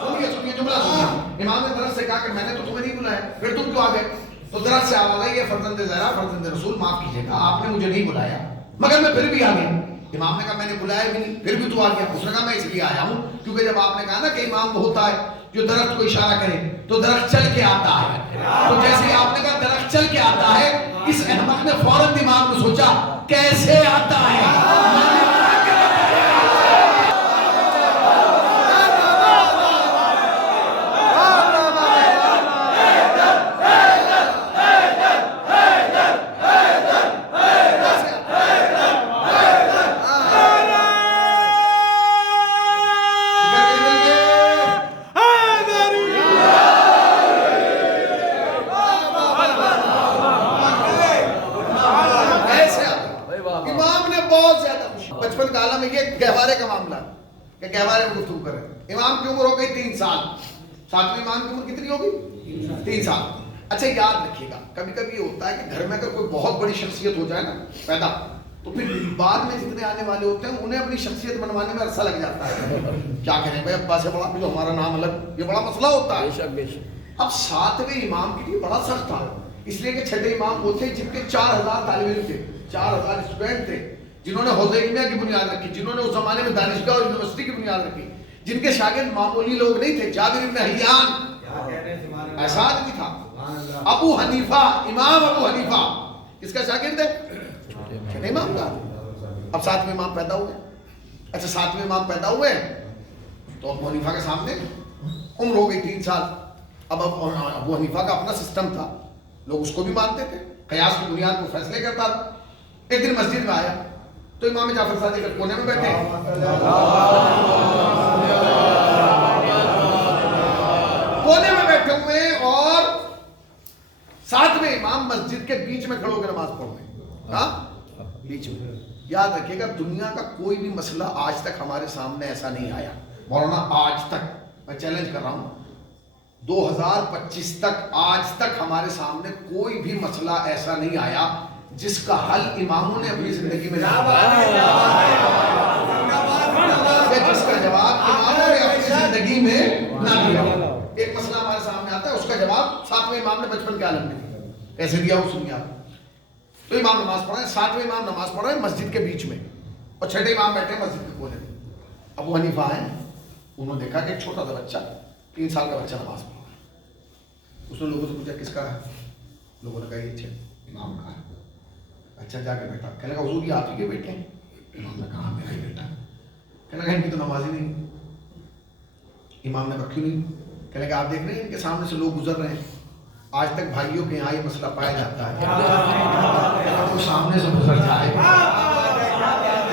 سنیے جملہ سنیے، امام نے درخت سے کہا کہ میں نے تو تمہیں نہیں بلایا، پھر تم کیوں آ گئے؟ تو درخت سے آواز آئی ہے فرزند زہرا، فرزند رسول، معاف کیجیے گا آپ نے مجھے نہیں بلایا مگر میں پھر بھی آ گیا۔ امام نے کہا میں نے بلایا بھی نہیں، پھر بھی تو آ گیا۔ اس نے کہا میں اس لیے آیا ہوں کیونکہ جب آپ نے کہا نا کہ امام وہ ہوتا ہے جو درخت کو اشارہ کرے تو درخت چل کے آتا ہے، تو جیسے آپ نے کہا درخت چل کے آتا ہے، اس احمق نے فوراً دماغ میں سوچا کیسے آتا ہے؟ بچپن کا عالم ہے، یہ گہوارے کا معاملہ کہ گہوارے میں گفتگو کر رہے ہیں۔ امام کی عمر ہو گئی 3 سال، ساتویں امام کی عمر کتنی ہوگی؟ 3 سال۔ اچھا یاد رکھیے گا، کبھی کبھی یہ ہوتا ہے کہ گھر میں اگر کوئی بہت بڑی شخصیت ہو جائے نا پیدا، تو پھر بعد میں جتنے آنے والے ہوتے ہیں انہیں اپنی شخصیت بنوانے میں عرصہ لگ جاتا ہے۔ کیا کہیں بھائی ابا سے بڑا بھی ہمارا نام الگ، یہ بڑا مسئلہ ہوتا ہے۔ اب 7ویں امام کے لیے بڑا سخت تھا، اس لیے کہ 6 امام وہ تھے جن کے 4000 طالب علم تھے، 4000 اسٹوڈنٹ تھے، جنہوں نے حوض علمیہ کی بنیاد رکھی، جنہوں نے اس زمانے میں دانشگاہ اور یونیورسٹی کی بنیاد رکھی، جن کے شاگرد معمولی لوگ نہیں تھے۔ جابر بن حیان ایسا آدمی تھا، ابو حنیفہ، امام ابو حنیفہ کس کا شاگرد ہے؟ امام کا۔ اب 7ویں امام پیدا ہوئے۔ اچھا 7ویں امام پیدا ہوئے تو ابو حنیفہ کے سامنے عمر ہو گئی 3 سال۔ اب ابو حنیفہ کا اپنا سسٹم تھا، لوگ اس کو بھی مانتے تھے، قیاس کی بنیاد پر فیصلے کرتا تھا۔ ایک دن مسجد میں آیا تو امام جعفر صادق کونے میں بیٹھے، کونے میں بیٹھے ہوئے ہیں اور ساتویں امام مسجد کے بیچ میں کھڑے ہو کے نماز پڑھ رہے ہیں. ہاں بیچ میں. یاد رکھیے گا دنیا کا کوئی بھی مسئلہ آج تک ہمارے سامنے ایسا نہیں آیا مولانا, آج تک میں چیلنج کر رہا ہوں 2025 تک آج تک ہمارے سامنے کوئی بھی مسئلہ ایسا نہیں آیا جس کا حل اماموں نے اپنی زندگی میں نہ دیا, جس کا جواب اماموں نے اپنی زندگی میں نہ دیا. ایک مسئلہ ہمارے سامنے آتا ہے, اس کا جواب ساتویں امام نے بچپن کے عالم میں دیا. کیسے دیا وہ سنیے آپ. تو امام نماز پڑھ رہے ہیں, ساتویں امام نماز پڑھ رہے ہیں مسجد کے بیچ میں, اور چھٹے امام بیٹھے ہیں مسجد کے کونے میں. ابو حنیفہ ہیں, انہوں نے دیکھا کہ ایک چھوٹا سا بچہ 3 سال کا بچہ نماز پڑھ رہا ہے. اس نے لوگوں سے پوچھا کس کا ہے, لوگوں نے کہا یہ امام کا ہے. اچھا جا کے بیٹھا, کہنے لگا حضور یہ آپ ہی کے بیٹے ہیں. امام نے کہا میرا ہی بیٹا. کہنے لگا ان کی تو نماز ہی نہیں. امام نے کہا کیوں نہیں. کہنے لگا آپ دیکھ رہے ہیں ان کے سامنے سے لوگ گزر رہے ہیں, آج تک بھائیوں کے یہاں یہ مسئلہ پایا جاتا ہے وہ سامنے سے گزر جائے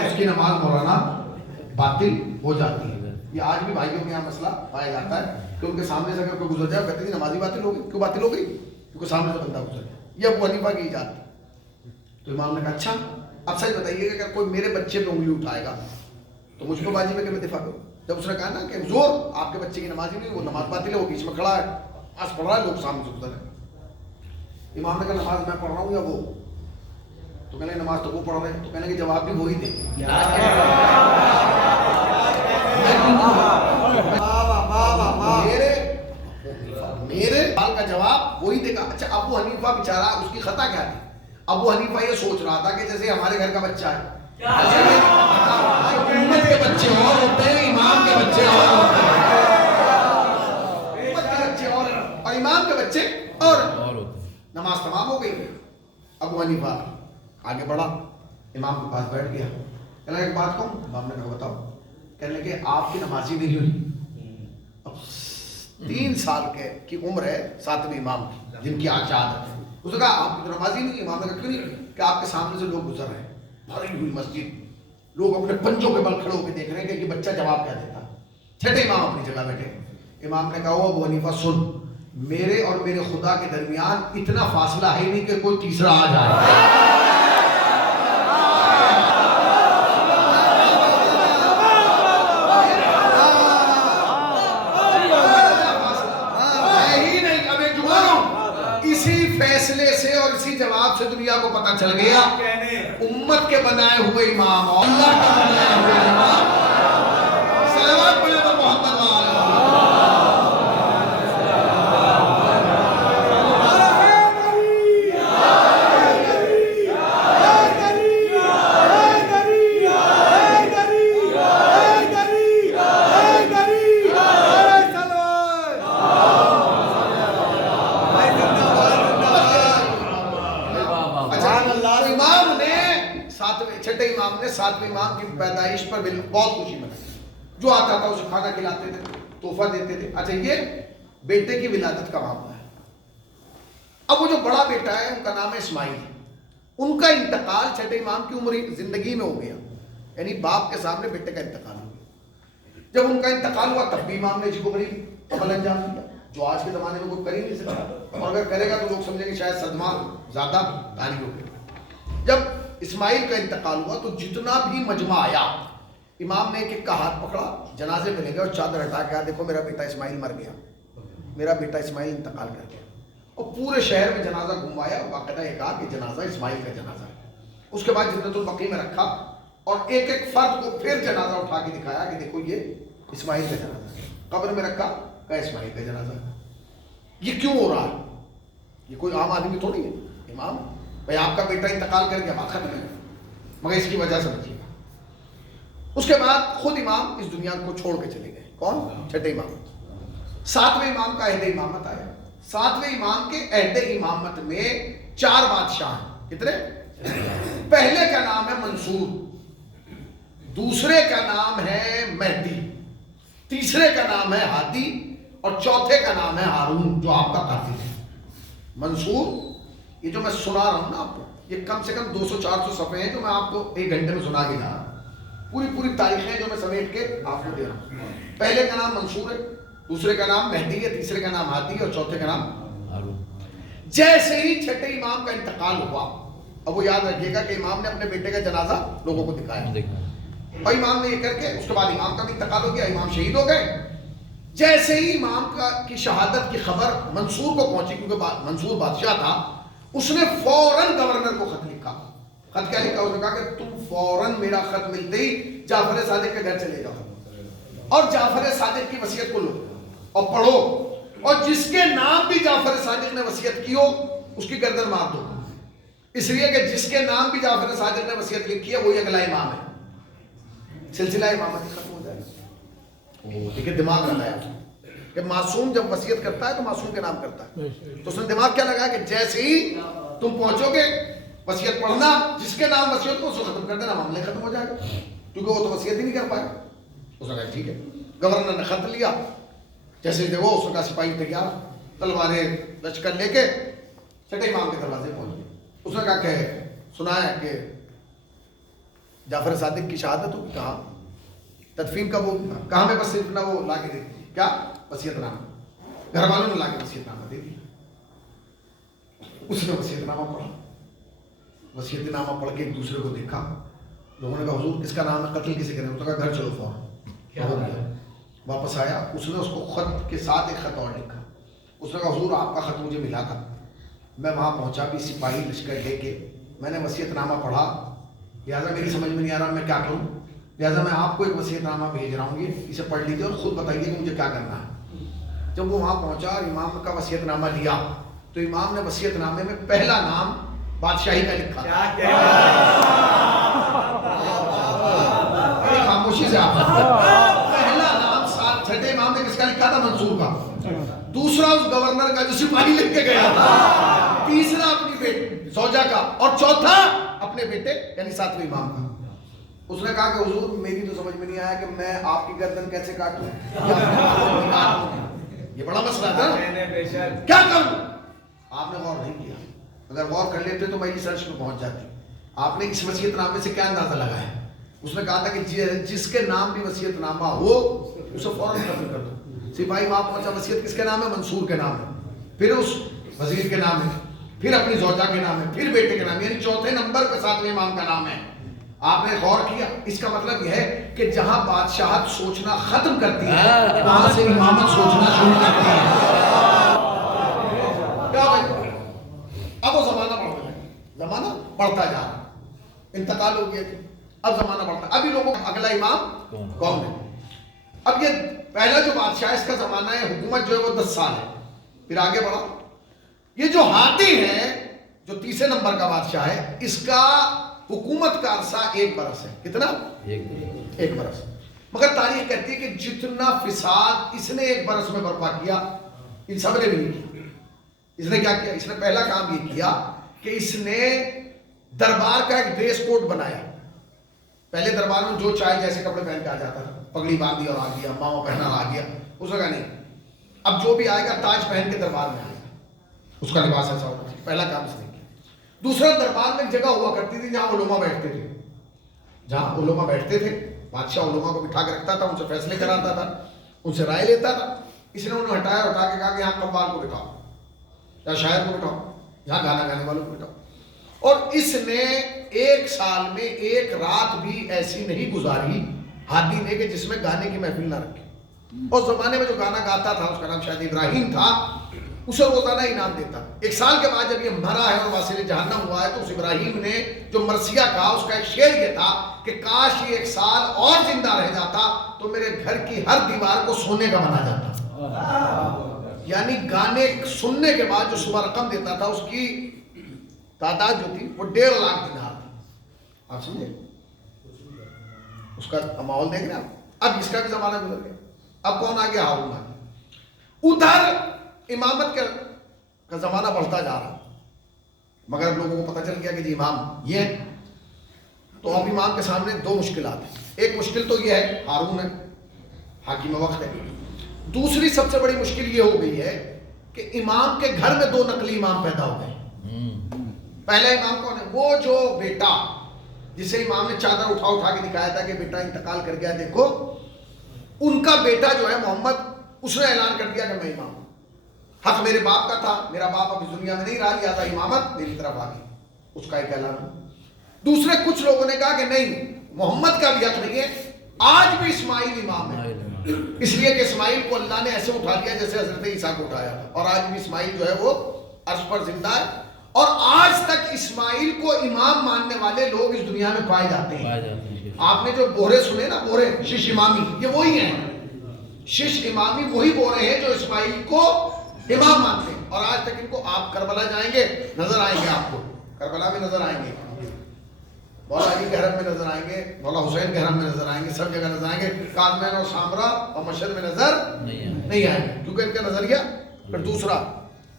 اس کی نماز مولانا باطل ہو جاتی ہے. یہ آج بھی بھائیوں کے یہاں مسئلہ پایا جاتا ہے کہ ان کے سامنے سے اگر کوئی گزر جائے کہتے ہیں نمازی باطل ہو گئی. کیوں باطل ہو گئی؟ کیونکہ سامنے سے بندہ گزر گیا. یہ ابو حنیفہ کی ایجاد تھی. تو امام نے کہا اچھا اب سچ بتائیے کہ اگر کوئی میرے بچے پہ انگلی اٹھائے گا تو مجھ کو واجب ہے کہ میں دفاع کروں. جب اس نے کہا نا کہ حضور آپ کے بچے کی نماز ہی نہیں, وہ نماز باطل ہے, وہ بیچ میں کھڑا ہے, نماز پڑھ رہا ہے, لوگ سامنے سے گزر رہے ہیں. امام نے کہا نماز میں پڑھ رہا ہوں یا وہ؟ تو کہنے نماز تو وہ پڑھ رہے ہیں. تو کہنے کہ جواب بھی وہی دے. میرے سوال کا جواب وہی دے گا. اچھا ابو حنیفہ بیچارہ اس کی خطا کیا تھی؟ ابو حنیفہ یہ سوچ رہا تھا کہ جیسے ہمارے گھر کا بچہ ہے, امت کے بچے اور ہوتے ہیں, امام کے بچے اور ہوتے ہیں, امت کے بچے اور امام کے بچے اور نماز تمام ہو گئی. ابو حنیفہ آگے بڑھا, امام کے پاس بیٹھ گیا. کہنے لگا ایک بات کہوں؟ امام نے کہا بتاؤ. کہنے لگے آپ کی نماز ہی نہیں ہوئی. اب 3 سال کی عمر ہے ساتویں امام کی جن کی آج عادت ہے. اس نے کہا آپ کی نماز ہی نہیں. امام نے کہا کیوں نہیں؟ کہ آپ کے سامنے سے لوگ گزر رہے ہیں, بھری ہوئی مسجد, لوگ اپنے پنجوں کے بل کھڑے ہو کے دیکھ رہے ہیں کہ یہ بچہ جواب کیا دیتا. چھٹے امام اپنی جگہ بیٹھے. امام نے کہا ابو حنیفہ سن, میرے اور میرے خدا کے درمیان اتنا فاصلہ ہے نہیں کہ کوئی تیسرا آ جائے. اسی فیصلے سے اور اسی جواب سے دنیا کو پتہ چل گیا امت کے بنائے ہوئے امام اور اللہ کا بنایا ہوا امام. صلوات پڑھیں پر محمد چھٹے امام نے ساتویں امام کی پیدائش پر بہت خوشی منائی. جو آتا تھا اسے کھانا کھلاتے تھے, تحفہ دیتے تھے. اچھا یہ بیٹے کی ولادت کا معاملہ ہے. اب وہ جو بڑا بیٹا ہے ان کا نام ہے اسماعیل. ان کا انتقال چھٹے امام کی عمر زندگی میں ہو گیا, یعنی باپ کے سامنے بیٹے کا انتقال ہو گیا. جب ان کا انتقال ہوا تب بھی امام نے عجیب و غریب عمل انجام دیا جو آج کے زمانے میں کوئی کر ہی نہیں سکتا, اور اگر کرے گا تو لوگ سمجھیں گے شاید صدمہ زیادہ بھاری ہو گیا. جب اسماعیل کا انتقال ہوا تو جتنا بھی مجمع آیا امام نے ایک کا ہاتھ پکڑا, جنازے میں لے گیا اور چادر ہٹا کے دیکھو میرا بیٹا اسماعیل مر گیا, میرا بیٹا اسماعیل انتقال کر گیا. اور پورے شہر میں جنازہ گھموایا, باقاعدہ یہ کہا کہ جنازہ اسماعیل کا جنازہ ہے. اس کے بعد جنت البقیع میں رکھا اور ایک ایک فرد کو پھر جنازہ اٹھا کے دکھایا کہ دیکھو یہ اسماعیل کا جنازہ ہے. قبر میں رکھا, کہا اسماعیل کا جنازہ ہے. یہ کیوں ہو رہا ہے؟ یہ کوئی عام آدمی تھوڑی ہے. امام بھائی آپ کا بیٹا انتقال کر گیا, بات ختم ہے, مگر اس کی وجہ سمجھیے گا. اس کے بعد خود امام اس دنیا کو چھوڑ کے چلے گئے. کون؟ چھٹے امام. ساتویں امام کا عہد امامت آیا. ساتویں امام کے عہد امامت میں 4 بادشاہ ہیں. کتنے؟ پہلے کا نام ہے منصور, دوسرے کا نام ہے مہدی, تیسرے کا نام ہے ہادی, اور چوتھے کا نام ہے ہارون جو آپ کا قاتل ہے. منصور, یہ جو میں سنا رہا ہوں نا آپ کو, یہ کم سے کم 200-400 صفحے ہیں جو میں آپ کو 1 گھنٹے میں سنا کے جا رہا ہوں. پوری تاریخیں جو میں سمیٹ کے آپ کو دے رہا ہوں. پہلے کا نام منصور ہے, دوسرے کا نام مہدی ہے، تیسرے کا نام ہادی اور چوتھے کا نام ہارون۔ جیسے ہی چھٹے امام کا انتقال ہوا، اب وہ یاد رکھیے گا کہ امام نے اپنے بیٹے کا جنازہ لوگوں کو دکھایا، اور امام نے یہ کر کے اس کے بعد امام کا بھی انتقال ہو گیا، امام شہید ہو گئے۔ جیسے ہی امام کی شہادت کی خبر منصور کو پہنچی، کیونکہ منصور بادشاہ تھا، اس نے فوراً گورنر کو خط لکھا۔ خط کیا لکھا؟ اس نے کہا کہ تم فوراً میرا خط ملتے ہی جعفر صادق کے گھر چلے جاؤ اور جعفر صادق کی وصیت کو لو اور پڑھو، اور جس کے نام بھی جعفر صادق نے وصیت کی ہو اس کی گردن مار دو، اس لیے کہ جس کے نام بھی جعفر صادق نے وصیت لکھی ہے وہی اگلا امام ہے، سلسلہ امامت ختم ہو جائے گا۔ دیکھیں دماغ لگایا کہ معصوم جب وصیت کرتا ہے تو معصوم کے نام کرتا ہے، تو اس نے دماغ کیا لگایا کہ جیسے ہی تم پہنچو گے وصیت پڑھنا، جس کے نام وصیت کو اس کو ختم کر دینا، معاملہ ختم ہو جائے گا، کیونکہ وہ تو وصیت ہی نہیں کر پائے۔ اس نے کہا ٹھیک ہے۔ گورنر نے خط لیا، جیسے دیکھو اس کا سپاہی تیار، تلواریں لشکر لے کے چھٹے امام کے دروازے پہنچ گئے۔ اس نے کہا کہ سنا ہے کہ جعفر صادق کی شہادت ہوگی، کہا تدفین کب ہوگی، کہاں میں بس صرف نہ وہ لا کے دیتی کیا وصیت نامہ، گھر والوں نے لا کے وصیت نامہ دے دیا۔ اس نے وصیت نامہ پڑھا، وصیت نامہ پڑھ کے ایک دوسرے کو دیکھا، لوگوں نے کہا حضور کس کا نام ہے، قتل کسی کریں، اس نے کہا گھر چلو فوراً۔ واپس آیا، اس نے اس کو خط کے ساتھ ایک خط اور لکھا، اس نے کہا حضور آپ کا خط مجھے ملا تھا، میں وہاں پہنچا بھی سپاہی لشکر لے کے، میں نے وصیت نامہ پڑھا، لہٰذا میری سمجھ میں نہیں آ رہا میں کیا کروں، لہٰذا میں آپ کو ایک وصیت نامہ بھیج رہا ہوں، اسے پڑھ لیجیے اور خود بتائیے کہ مجھے کیا کرنا ہے۔ جب وہ وہاں پہنچا اور امام کا وصیت نامہ لیا تو امام نے وصیت نامے میں پہلا نام بادشاہی کا لکھا، خاموشی سے آپ پہلا نام ساتھ چھٹے امام نے کس کا لکھا تھا؟ منصور کا، دوسرا اس گورنر کا جو سپاہی لکھ کے گیا تھا، تیسرا اپنی بیٹی زوجہ کا، اور چوتھا اپنے بیٹے یعنی ساتویں امام کا۔ اس نے کہا کہ حضور میری تو سمجھ میں نہیں آیا کہ میں آپ کی گردن کیسے کاٹوں، یہ بڑا مسئلہ تھا، کیا کروں؟ آپ نے غور نہیں کیا، اگر غور کر لیتے تو میں اس عرش میں پہنچ جاتی۔ آپ نے اس وصیت نامے سے کیا اندازہ لگایا؟ اس نے کہا تھا کہ جس کے نام بھی وصیت نامہ ہو اسے فوراً قتل کر دو۔ سپاہی وہاں پہنچا، وصیت کس کے نام ہے؟ منصور کے نام ہے، پھر اس وزیر کے نام ہے، پھر اپنی زوجہ کے نام ہے، پھر بیٹے کے نام ہے، یعنی چوتھے نمبر پہ ساتویں امام کا نام ہے۔ آپ نے غور کیا؟ اس کا مطلب یہ ہے کہ جہاں بادشاہت سوچنا ختم کرتی ہے وہاں سے امامت سوچنا شروع کرتی ہے۔ کیا بھائی؟ اب وہ زمانہ بڑھتا ہے، زمانہ بڑھتا جا رہا، انتقال ہو گیا، اب زمانہ بڑھتا ہے، ابھی لوگوں کا اگلا امام کون ہے؟ اب یہ پہلا جو بادشاہ اس کا زمانہ ہے حکومت جو ہے وہ 10 سال ہے، پھر آگے بڑھا۔ یہ جو ہادی ہے جو تیسرے نمبر کا بادشاہ ہے، اس کا حکومت کا عرصہ 1 برس ہے۔ کتنا؟ 1 برس۔ مگر تاریخ کہتی ہے کہ جتنا فساد اس نے 1 برس میں برپا کیا ان سب نے بھی نہیں کیا۔ اس نے کیا کیا؟ اس نے پہلا کام یہ کیا کہ اس نے دربار کا ایک ڈریس کوڈ بنایا۔ پہلے دربار میں جو چاہے جیسے کپڑے پہن کے آ جاتا تھا، پگڑی باندھی اور آ گیا، ماما پہنا آ گیا، اس نے کہا نہیں، اب جو بھی آئے گا تاج پہن کے دربار میں آئے گا، اس کا لباس ایسا ہونا چاہیے۔ پہلا کام اس نے کیا۔ دوسرا، دربار میں ایک جگہ ہوا کرتی تھی جہاں علماء بیٹھتے تھے، جہاں علماء بیٹھتے تھے، بادشاہ علماء کو بٹھا کے رکھتا تھا، ان سے فیصلے کراتا تھا، ان سے رائے لیتا تھا۔ اس نے انہیں ہٹایا، اٹھا کے کہا کہ یہاں قوال کو بٹھاؤ، یا شاعر کو بٹھاؤ، یہاں گانا گانے والوں کو بٹھاؤ۔ اور اس نے 1 سال میں 1 رات بھی ایسی نہیں گزاری ہادی نے کہ جس میں گانے کی محفل نہ رکھی۔ اور زمانے میں جو گانا گاتا تھا اس کا نام شاید ابراہیم تھا، اسے روزانہ انعام دیتا۔ 1 سال کے بعد جب یہ مرا ہے اور واصل جہنم ہوا ہے تو اس ابراہیم نے جو مرثیہ کہا، اس کا ایک شعر یہ تھا کہ کاش یہ 1 سال اور زندہ رہ جاتا تو میرے گھر کی ہر دیوار کو سونے کا بنا جاتا۔ یعنی گانے سننے کے بعد جو صبح رقم دیتا تھا اس کی تعداد جو تھی وہ 1.5 لاکھ دینار تھی۔ آپ سمجھے اس کا ماحول دیکھ رہے ہیں آپ؟ اب اس کا بھی زمانہ گزر گیا، اب کون آ گیا؟ ہارون آ گیا۔ ادھر امامت کا زمانہ بڑھتا جا رہا، مگر اب لوگوں کو پتہ چل گیا کہ جی امام یہ ہے، تو اب امام کے سامنے 2 مشکلات ہیں۔ ایک مشکل تو یہ ہے ہارون ہے، حاکم وقت ہے۔ دوسری سب سے بڑی مشکل یہ ہو گئی ہے کہ امام کے گھر میں 2 نقلی امام پیدا ہو گئے۔ پہلا امام کون ہے؟ وہ جو بیٹا جسے امام نے چادر اٹھا کے دکھایا تھا کہ بیٹا انتقال کر گیا، دیکھو ان کا بیٹا جو ہے محمد، اس نے اعلان کر دیا کہ میں امام ہوں. حق میرے باپ کا تھا, میرا باپ اب اس دنیا میں نہیں رہا, لہٰذا امامت میری طرف آ گئی. اس کا ایک اعلان. دوسرے کچھ لوگوں نے کہا کہ نہیں, محمد کا بھی حق نہیں ہے, آج بھی اسماعیل امام ہے, اس لیے کہ اسماعیل کو اللہ نے ایسے اٹھا لیا جیسے حضرت عیسیٰ کو اٹھایا, اور آج بھی اسماعیل جو ہے وہ عرش پر زندہ ہے, اور آج تک اسماعیل کو امام ماننے والے لوگ اس دنیا میں پائے جاتے ہیں. آپ نے جو بورے سنے نا, بورے شش امامی, یہ وہی ہیں. شش امامی وہی بورے ہیں جو اسماعیل کو امام مانتے ہیں, اور آج تک ان کو. آپ کربلا جائیں گے نظر آئیں گے, آپ کو کربلا میں نظر آئیں گے, مولا علی کے حرم میں نظر آئیں گے, مولا حسین کے حرم میں نظر آئیں گے, سب جگہ نظر آئیں گے. کاظمین اور سامرا اور مشہد میں نظر نہیں آئیں گے, کیونکہ ان کا نظریہ پھر دوسرا.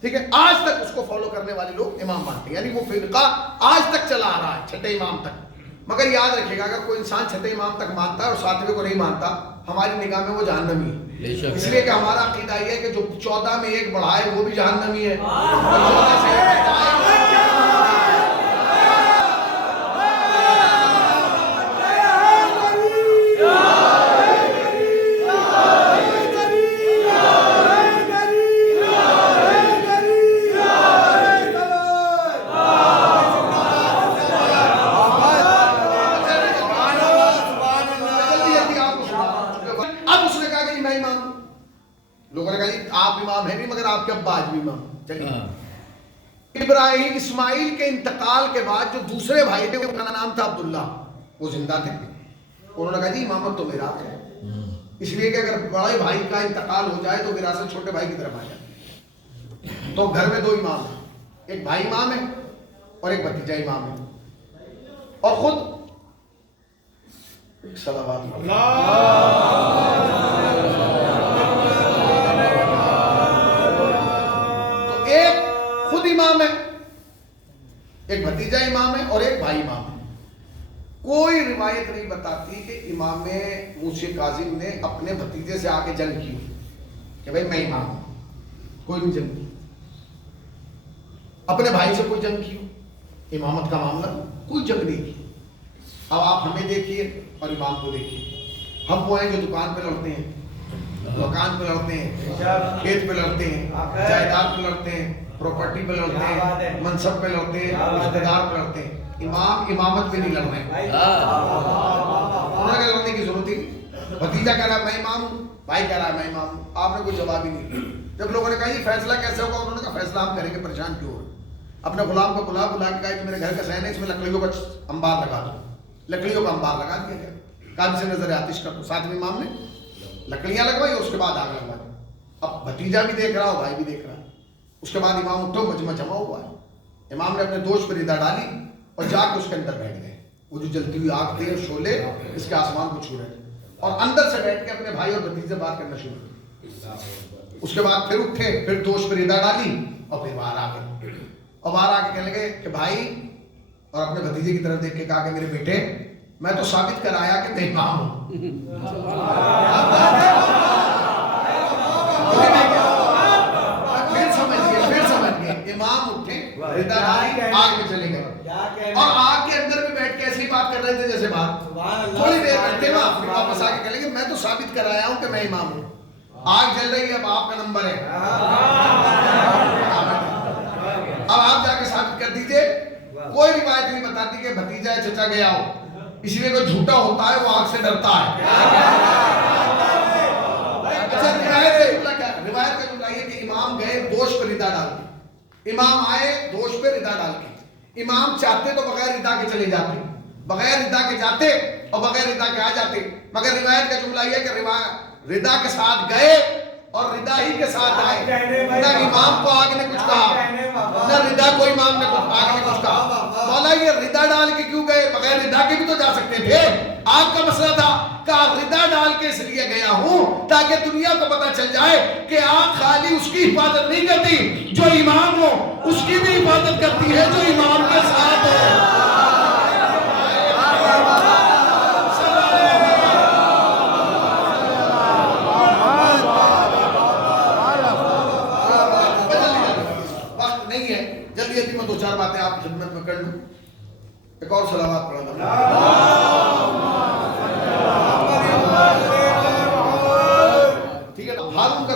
ٹھیک ہے, آج تک اس کو فالو کرنے والے لوگ امام مانتے ہیں, یعنی وہ فرقہ آج تک چلا آ رہا ہے چھٹے امام تک. مگر یاد رکھیے گا, اگر کوئی انسان چھٹے امام تک مانتا ہے اور ساتویں کو نہیں مانتا, ہماری نگاہ میں وہ جہنمی ہے. اس لیے کہ ہمارا عقیدہ یہ ہے کہ جو 14 میں ایک بڑھائے وہ بھی جہنمی ہے, اور 14 سے ایک ہٹائے. لوگوں نے کہا جی آپ امام ہیں نہیں, مگر آپ کے ابا آج بھی امام. چلیے, ابراہیم اسماعیل کے انتقال کے بعد جو دوسرے بھائی تھے, ان کا نام تھا عبداللہ, وہ زندہ تھے. انہوں نے کہا جی امامت تو میرا ہے, اس لیے کہ اگر بڑے بھائی کا انتقال ہو جائے تو وراثت چھوٹے بھائی کی طرف آ جائے. تو گھر میں 2 امام ہیں, ایک بھائی امام ہے اور ایک بھتیجا امام ہے, اور خود صلوات امام ہے, ایک بھتیجا امام ہے اور ایک بھائی امام ہے. کوئی روایت نہیں بتاتی کہ امام موسی کاظم نے اپنے بھتیجے سے آ کے جنگ کی کہ بھائی میں امام ہوں. کوئی نہیں جنگ کی. اپنے بھائی سے کوئی جنگ کی ہو امامت کا معاملہ, کوئی جنگ نہیں کی. اب آپ ہمیں دیکھیے اور امام کو دیکھیے. ہم وہ ہیں جو دکان پہ لڑتے ہیں, مکان پہ لڑتے ہیں, کھیت پہ لڑتے ہیں, جائیداد پہ لڑتے ہیں, پراپرٹی پہ لڑتے ہیں, منصب پہ لڑتے ہیں, رشتے دار پہ لڑتے ہیں. امام امامت پہ نہیں لڑ رہے ہیں. انہیں کہ لڑنے کی ضرورت ہی. بھتیجا کہہ رہا ہے میں امام ہوں, بھائی کہہ رہا ہے میں امام ہوں. آپ نے کوئی جواب ہی نہیں دیا. جب لوگوں نے کہا یہ فیصلہ کیسے ہوگا, انہوں نے کہا فیصلہ ہم کریں گے, پریشان کیوں ہو. اپنے غلام کو بلا کے کہا کہ میرے گھر کا صحن ہے, اس میں لکڑیوں کا انبار لگا دو. لکڑیوں کا انبار لگا دیا گیا. کان سے نظر آتش کر دو. ساتھ امام نے لکڑیاں لگوائی, اس کے بعد آگ لگوائی. اب بھتیجا بھی دیکھ رہا ہو, بھائی بھی دیکھ رہا ہے. اس کے بعد امام اٹھو, مجمع جمع ہوا ہے. امام نے اپنے دوش پر ردا ڈالی اور جا کے اس کے اندر بیٹھ گئے. وہ جو جلتی ہوئی آگ تھی اور شعلے اس کے آسمان کو چھو رہے تھے, اور اندر سے بیٹھ کے اپنے بھائی اور بھتیجے سے بات کرنا شروع کی. اس کے بعد پھر اٹھے, پھر دوش پر ردا ڈالی اور پھر باہر آ گئے. اور باہر آ کے کہنے لگے کہ بھائی, اور اپنے بھتیجے کی طرف دیکھ کے کہا کہ میرے بیٹے, میں تو ثابت کرایا کہ میں امام ہوں. امام اٹھے, ردا ڈالی, آگ میں چلے گئے, اور آگ کے اندر بھی بیٹھ کے ایسی بات کر رہے تھے جیسے بات. تھوڑی دیر کرتے واپس آ کے کہہ لیں گے میں تو ثابت کرایا ہوں کہ میں امام ہوں. آگ جل رہی ہے, اب آپ کا نمبر ہے, اب آپ جا کے ثابت کر دیجئے. کوئی روایت نہیں بتاتی کہ بھتیجا ہے چچا گیا ہو, اس لیے کوئی جھوٹا ہوتا ہے وہ آگ سے ڈرتا ہے. روایت کا جملہ یہ کہ امام گئے دوش پر ردا ڈال کے. امام آئے دوش پہ ردا ڈال کے. امام چاہتے تو بغیر ردا کے چلے جاتے, بغیر ردا کے جاتے اور بغیر ردا کے آ جاتے, مگر روایت کا جملہ یہ کہ ردا کے ساتھ گئے اور ردا ہی کے ساتھ آئے. نہ امام کو آگ نے کچھ کہا, نہ ردا کو امام نے آگ نے کچھ کہا. مولا یہ ردا ڈال کے کیوں گئے, بغیر ردا کے بھی تو جا سکتے تھے. آگ کا مسئلہ تھا, کہا ردا ڈال کے اس لیے گیا ہوں تاکہ دنیا کو پتا چل جائے کہ آگ خالی اس کی حفاظت نہیں کرتی جو امام ہو, اس کی بھی حفاظت کرتی ہے جو امام کے ساتھ ہو. وقت نہیں ہے, جلدی جلدی میں 2-4 باتیں آپ کی خدمت میں کر لوں. ایک اور صلوات پڑھا ٹھیک ہے. ہارون کا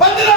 15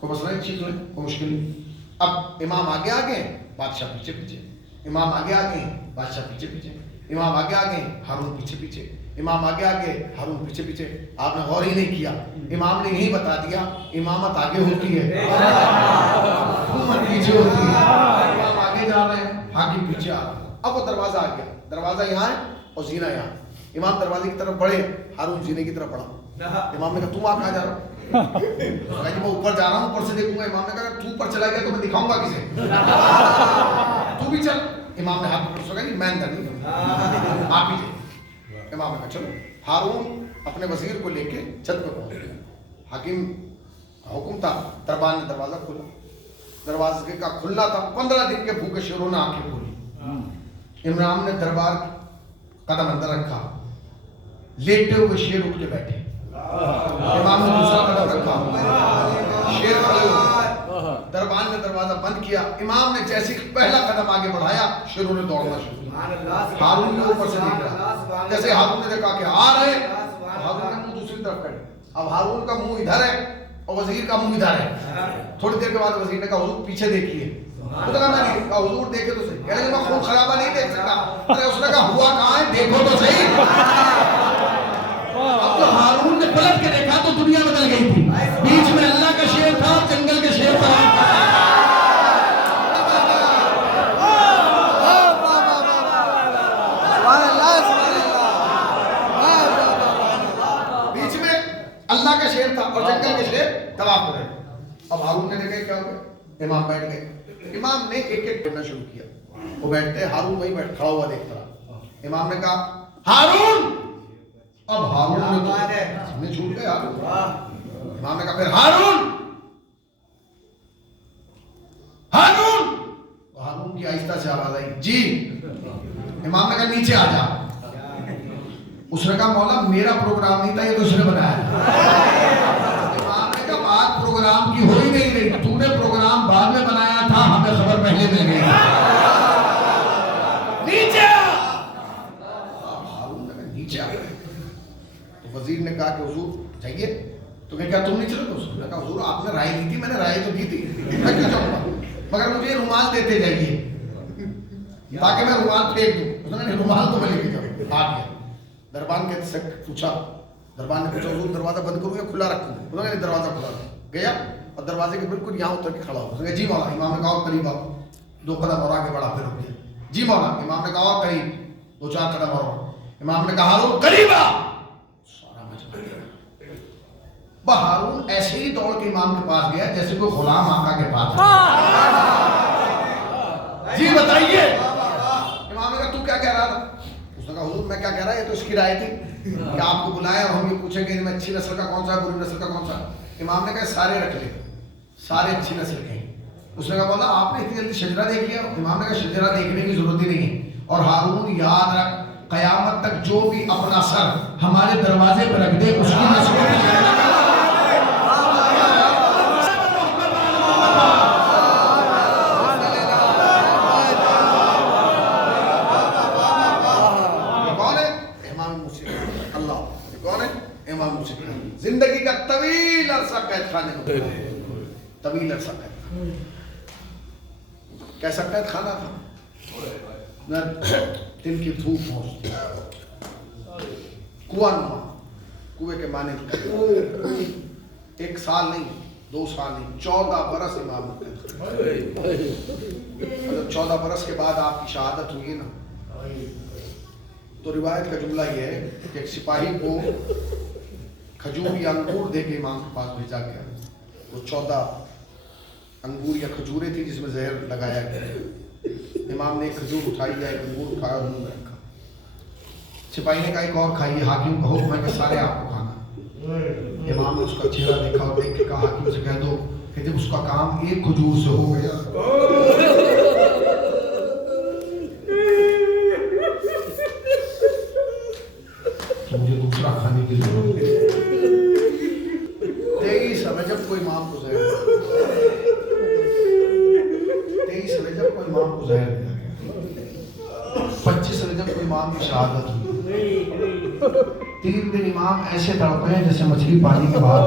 کوئی مسئلہ ایک چیز نہیں، کوئی مشکل نہیں. اب امام آگے آگے بادشاہ پیچھے پیچھے، امام آگے آگے بادشاہ پیچھے پیچھے، امام آگے آگے ہارون پیچھے پیچھے، امام آگے آگے ہارون پیچھے پیچھے. آپ نے غور ہی نہیں کیا، امام نے یہی بتا دیا امامت آگے ہوتی ہے حکومت پیچھے ہوتی ہے. امام آگے جا رہے ہیں، حاکم پیچھے آ رہا ہے. اب وہ دروازہ آ گیا، دروازہ یہاں ہے اور زینہ یہاں. امام دروازے کی طرف بڑھے، ہارون زینے کی طرف بڑھا. امام نے کہا تم آپ کہاں جا رہا ہو؟ کہا جی میں اوپر جا رہا ہوں، اوپر سے دیکھوں گا. امام نے کہا تو اوپر چلا گیا تو میں دکھاؤں گا کسے؟ تو بھی چل. امام نے ہاتھ پکڑ سکا جی میں اندر نہیں جاؤں، آپ ہی جائے. امام نے کہا چلو. ہارون اپنے وزیر کو لے کے چھت پہ پہنچ گیا. حاکم حکم تھا، دربان نے دروازہ کھولا. دروازے کا کھلنا تھا. 15 دن کے بھوکے شیروں نے آنکھیں کھولی. امام نے دربار قدم اندر رکھا، لیٹے ہوئے شیر اٹھ کے بیٹھے. امام نے دوسرا قدم رکھا، شیر کھڑے ہوئے. دربان نے دروازہ بند کیا. امام نے جیسے پہلا قدم آگے بڑھایا، شیروں نے دوڑنا شروع کیا. ہارون نے اوپر سے دیکھ رہا. جیسے ہارون نے دیکھا کہ آ رہے، ہارون نے منہ دوسری طرف کر. اب ہارون کا منہ ادھر ہے اور وزیر کا منہ ادھر ہے. تھوڑی دیر کے بعد وزیر نے کہا حضور پیچھے دیکھیے. میں نے کہا حضور دیکھے تو صحیح. کہہ رہے میں خون خرابہ نہیں دیکھ سکتا. ارے اس نے کہا ہوا کہاں ہے دیکھو تو صحیح. اب تو ہارون نے پلٹ کے دیکھا تو دنیا بدل گئی تھی. بیچ میں اللہ کا شیر تھا اور جنگل کے شیر تھا. بیچ میں اللہ کا شیر تھا اور جنگل کے شیر طواف ہو رہے. اب ہارون نے دیکھا کیا ہو گیا. امام بیٹھ گئے. امام نے ایک ایک کرنا شروع کیا. وہ بیٹھتے، ہارون وہیں بیٹھ کھڑا ہوا دیکھتا رہا. امام نے کہا ہارون. اب ہارون نے تو ہمیں چھوٹ گئے. امام نے کہا پھر ہارون ہارون. ہارون کی آہستہ سے آواز آئی جی. امام نے کہا نیچے آ جا. اس نے کہا مولا میرا پروگرام نہیں تھا، یہ تو اس نے بنایا. امام نے کہا بات پروگرام کی ہو ہی نہیں رہی، تو نے پروگرام بعد میں بنایا تھا، ہمیں خبر پہلے مل گئی. نیچے ہارون نے کہا نیچے آ گئے. تو وزیر نے کہا کہ حضور جائیے. تو کہا تم نہیں چلو گے؟ اس نے کہا حضور آپ نے رائے دی تھی، میں نے رائے تو دی تھی، میں کیوں جاؤں گا، مگر مجھے رومال دیتے جائیے تاکہ میں رومال پھینک دوں. اس نے رومال تو میں لے کے جاؤں. آ گیا. دربان کے سے پوچھا، دربان نے پوچھا حضور دروازہ بند کروں یا کھلا رکھوں؟ انہوں نے دروازہ کھلا رکھا. گیا اور دروازے کے بالکل یہاں اتر کے کھڑا ہوا. اس نے کہا جی مولا. امام نے کہا اور قریب آؤ. 2 قدم اور آگے بڑھا، پھر رک گیا. جی مولا. امام نے کہا اور قریب. 2-4 قدم اور. امام نے کہا ہارون قریب آ. سارا مجمع ہارون ایسے ہی دوڑ کے امام کے پاس گیا جیسے کوئی غلام آقا کے پاس. جی بتائیے. امام نے کہا تو کیا کہہ رہا تھا؟ اس نے کہا حضور میں کیا کہہ رہا ہے، یہ تو اس کی رائے تھی کہ آپ کو بلائے اور ہم یہ پوچھیں کہ ان میں اچھی نسل کا کون سا ہے، بری نسل کا کون سا ہے. امام نے کہا سارے رکھ لے، سارے اچھی نسل کے ہیں. اس نے کہا بولا آپ نے اتنی جلدی شجرہ دیکھ لیا؟ امام نے کہا شجرہ دیکھنے کی ضرورت ہی نہیں ہے. اور ہارون یاد رکھ قیامت تک جو بھی اپنا سر ہمارے دروازے پہ رکھ دے اس کی نسل زندگی کا طویل عرصہ قید خانے میں، طویل عرصہ قید. کیسا قید خانہ تھا؟ دن کی دھوپ پہنچتی، کنواں نما، کنویں کے معنی 1 سال نہیں، 2 سال نہیں، 14 برس امام نے. 14 برس کے بعد آپ کی شہادت ہوئی نا، تو روایت کا جملہ یہ ہے کہ ایک سپاہی کو کھجور یا انگور دے کے امام کے پاس بھیجا گیا. وہ 14 انگور یا کھجوریں تھی جس میں زہر لگایا گیا. امام نے ایک کھجور اٹھائی یا ایک انگور اٹھایا منہ میں رکھا. سپاہی نے کہا ایک اور کھائیے، حاکم کا حکم ہے کہ سارے آپ کو کھانا. امام نے اس کا چہرہ دیکھا اور دیکھ کے کہا حاکم سے کہہ دو کہ جب اس کا کام ایک کھجور سے ہو گیا مجھے دوسرا کھانے کی ضرورت ہے. 23 رجب کو امام کو زہر 23 رجب کو امام کو زہر دیا گیا. 25 رجب کو امام کی شہادت ہوئی. 3 دن امام ایسے تڑپے ہیں جیسے مچھلی پانی کے باہر.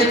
1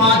5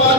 5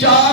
4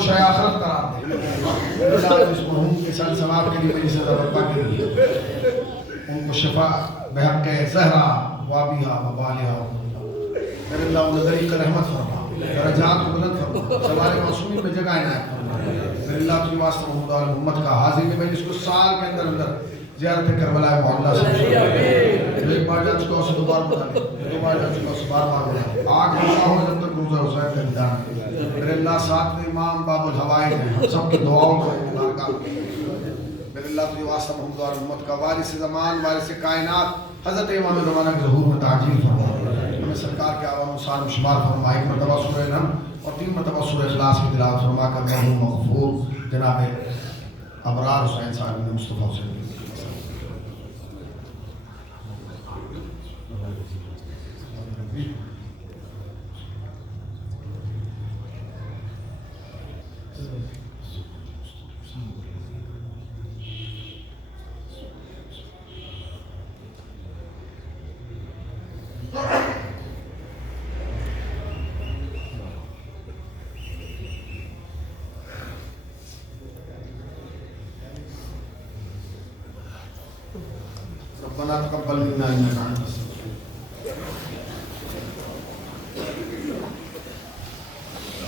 شے آخرت قرار دے اللہ اس مرحوم کے سال ثواب کے لیے میری سزا برپا کے لیے ان کو شفا بحق زہرا وابیہا وبالہا میرے اللہ انہیں طریقہ رحمت فرما درجات کو بلند فرما سوال معصومی میں جگہ عنایت فرما میرے اللہ کی واسطہ محمد اور محمد کا حاضر میں اس کو سال کے اندر زیارت کربلا معاملہ سے ایک بار جا چکا اسے دوبار بتا لیں دو بار جا چکا اسے بار بار بتا لیں آگ روزہ ہو جب تک روزہ حسین کا دیدار میرے اللہ ساتھ میں امام باب الحوائج ہیں سب کی دعاؤں کو قبول کر میرے اللہ کی واسطہ محمد اور محمد کا وارث زمان وارث کائنات حضرت امام زمانہ کے ظہور میں تعجیل فرما ہمیں سرکار کے عوام سال میں شمار فرما ایک مرتبہ سورہ نم اور 3 مرتبہ سورہ اخلاص کی تلاوت فرما کر مرحوم مغفور جناب ابرار حسین صاحب نے مصطفیٰ حسین ربنا تقبل منا انك انت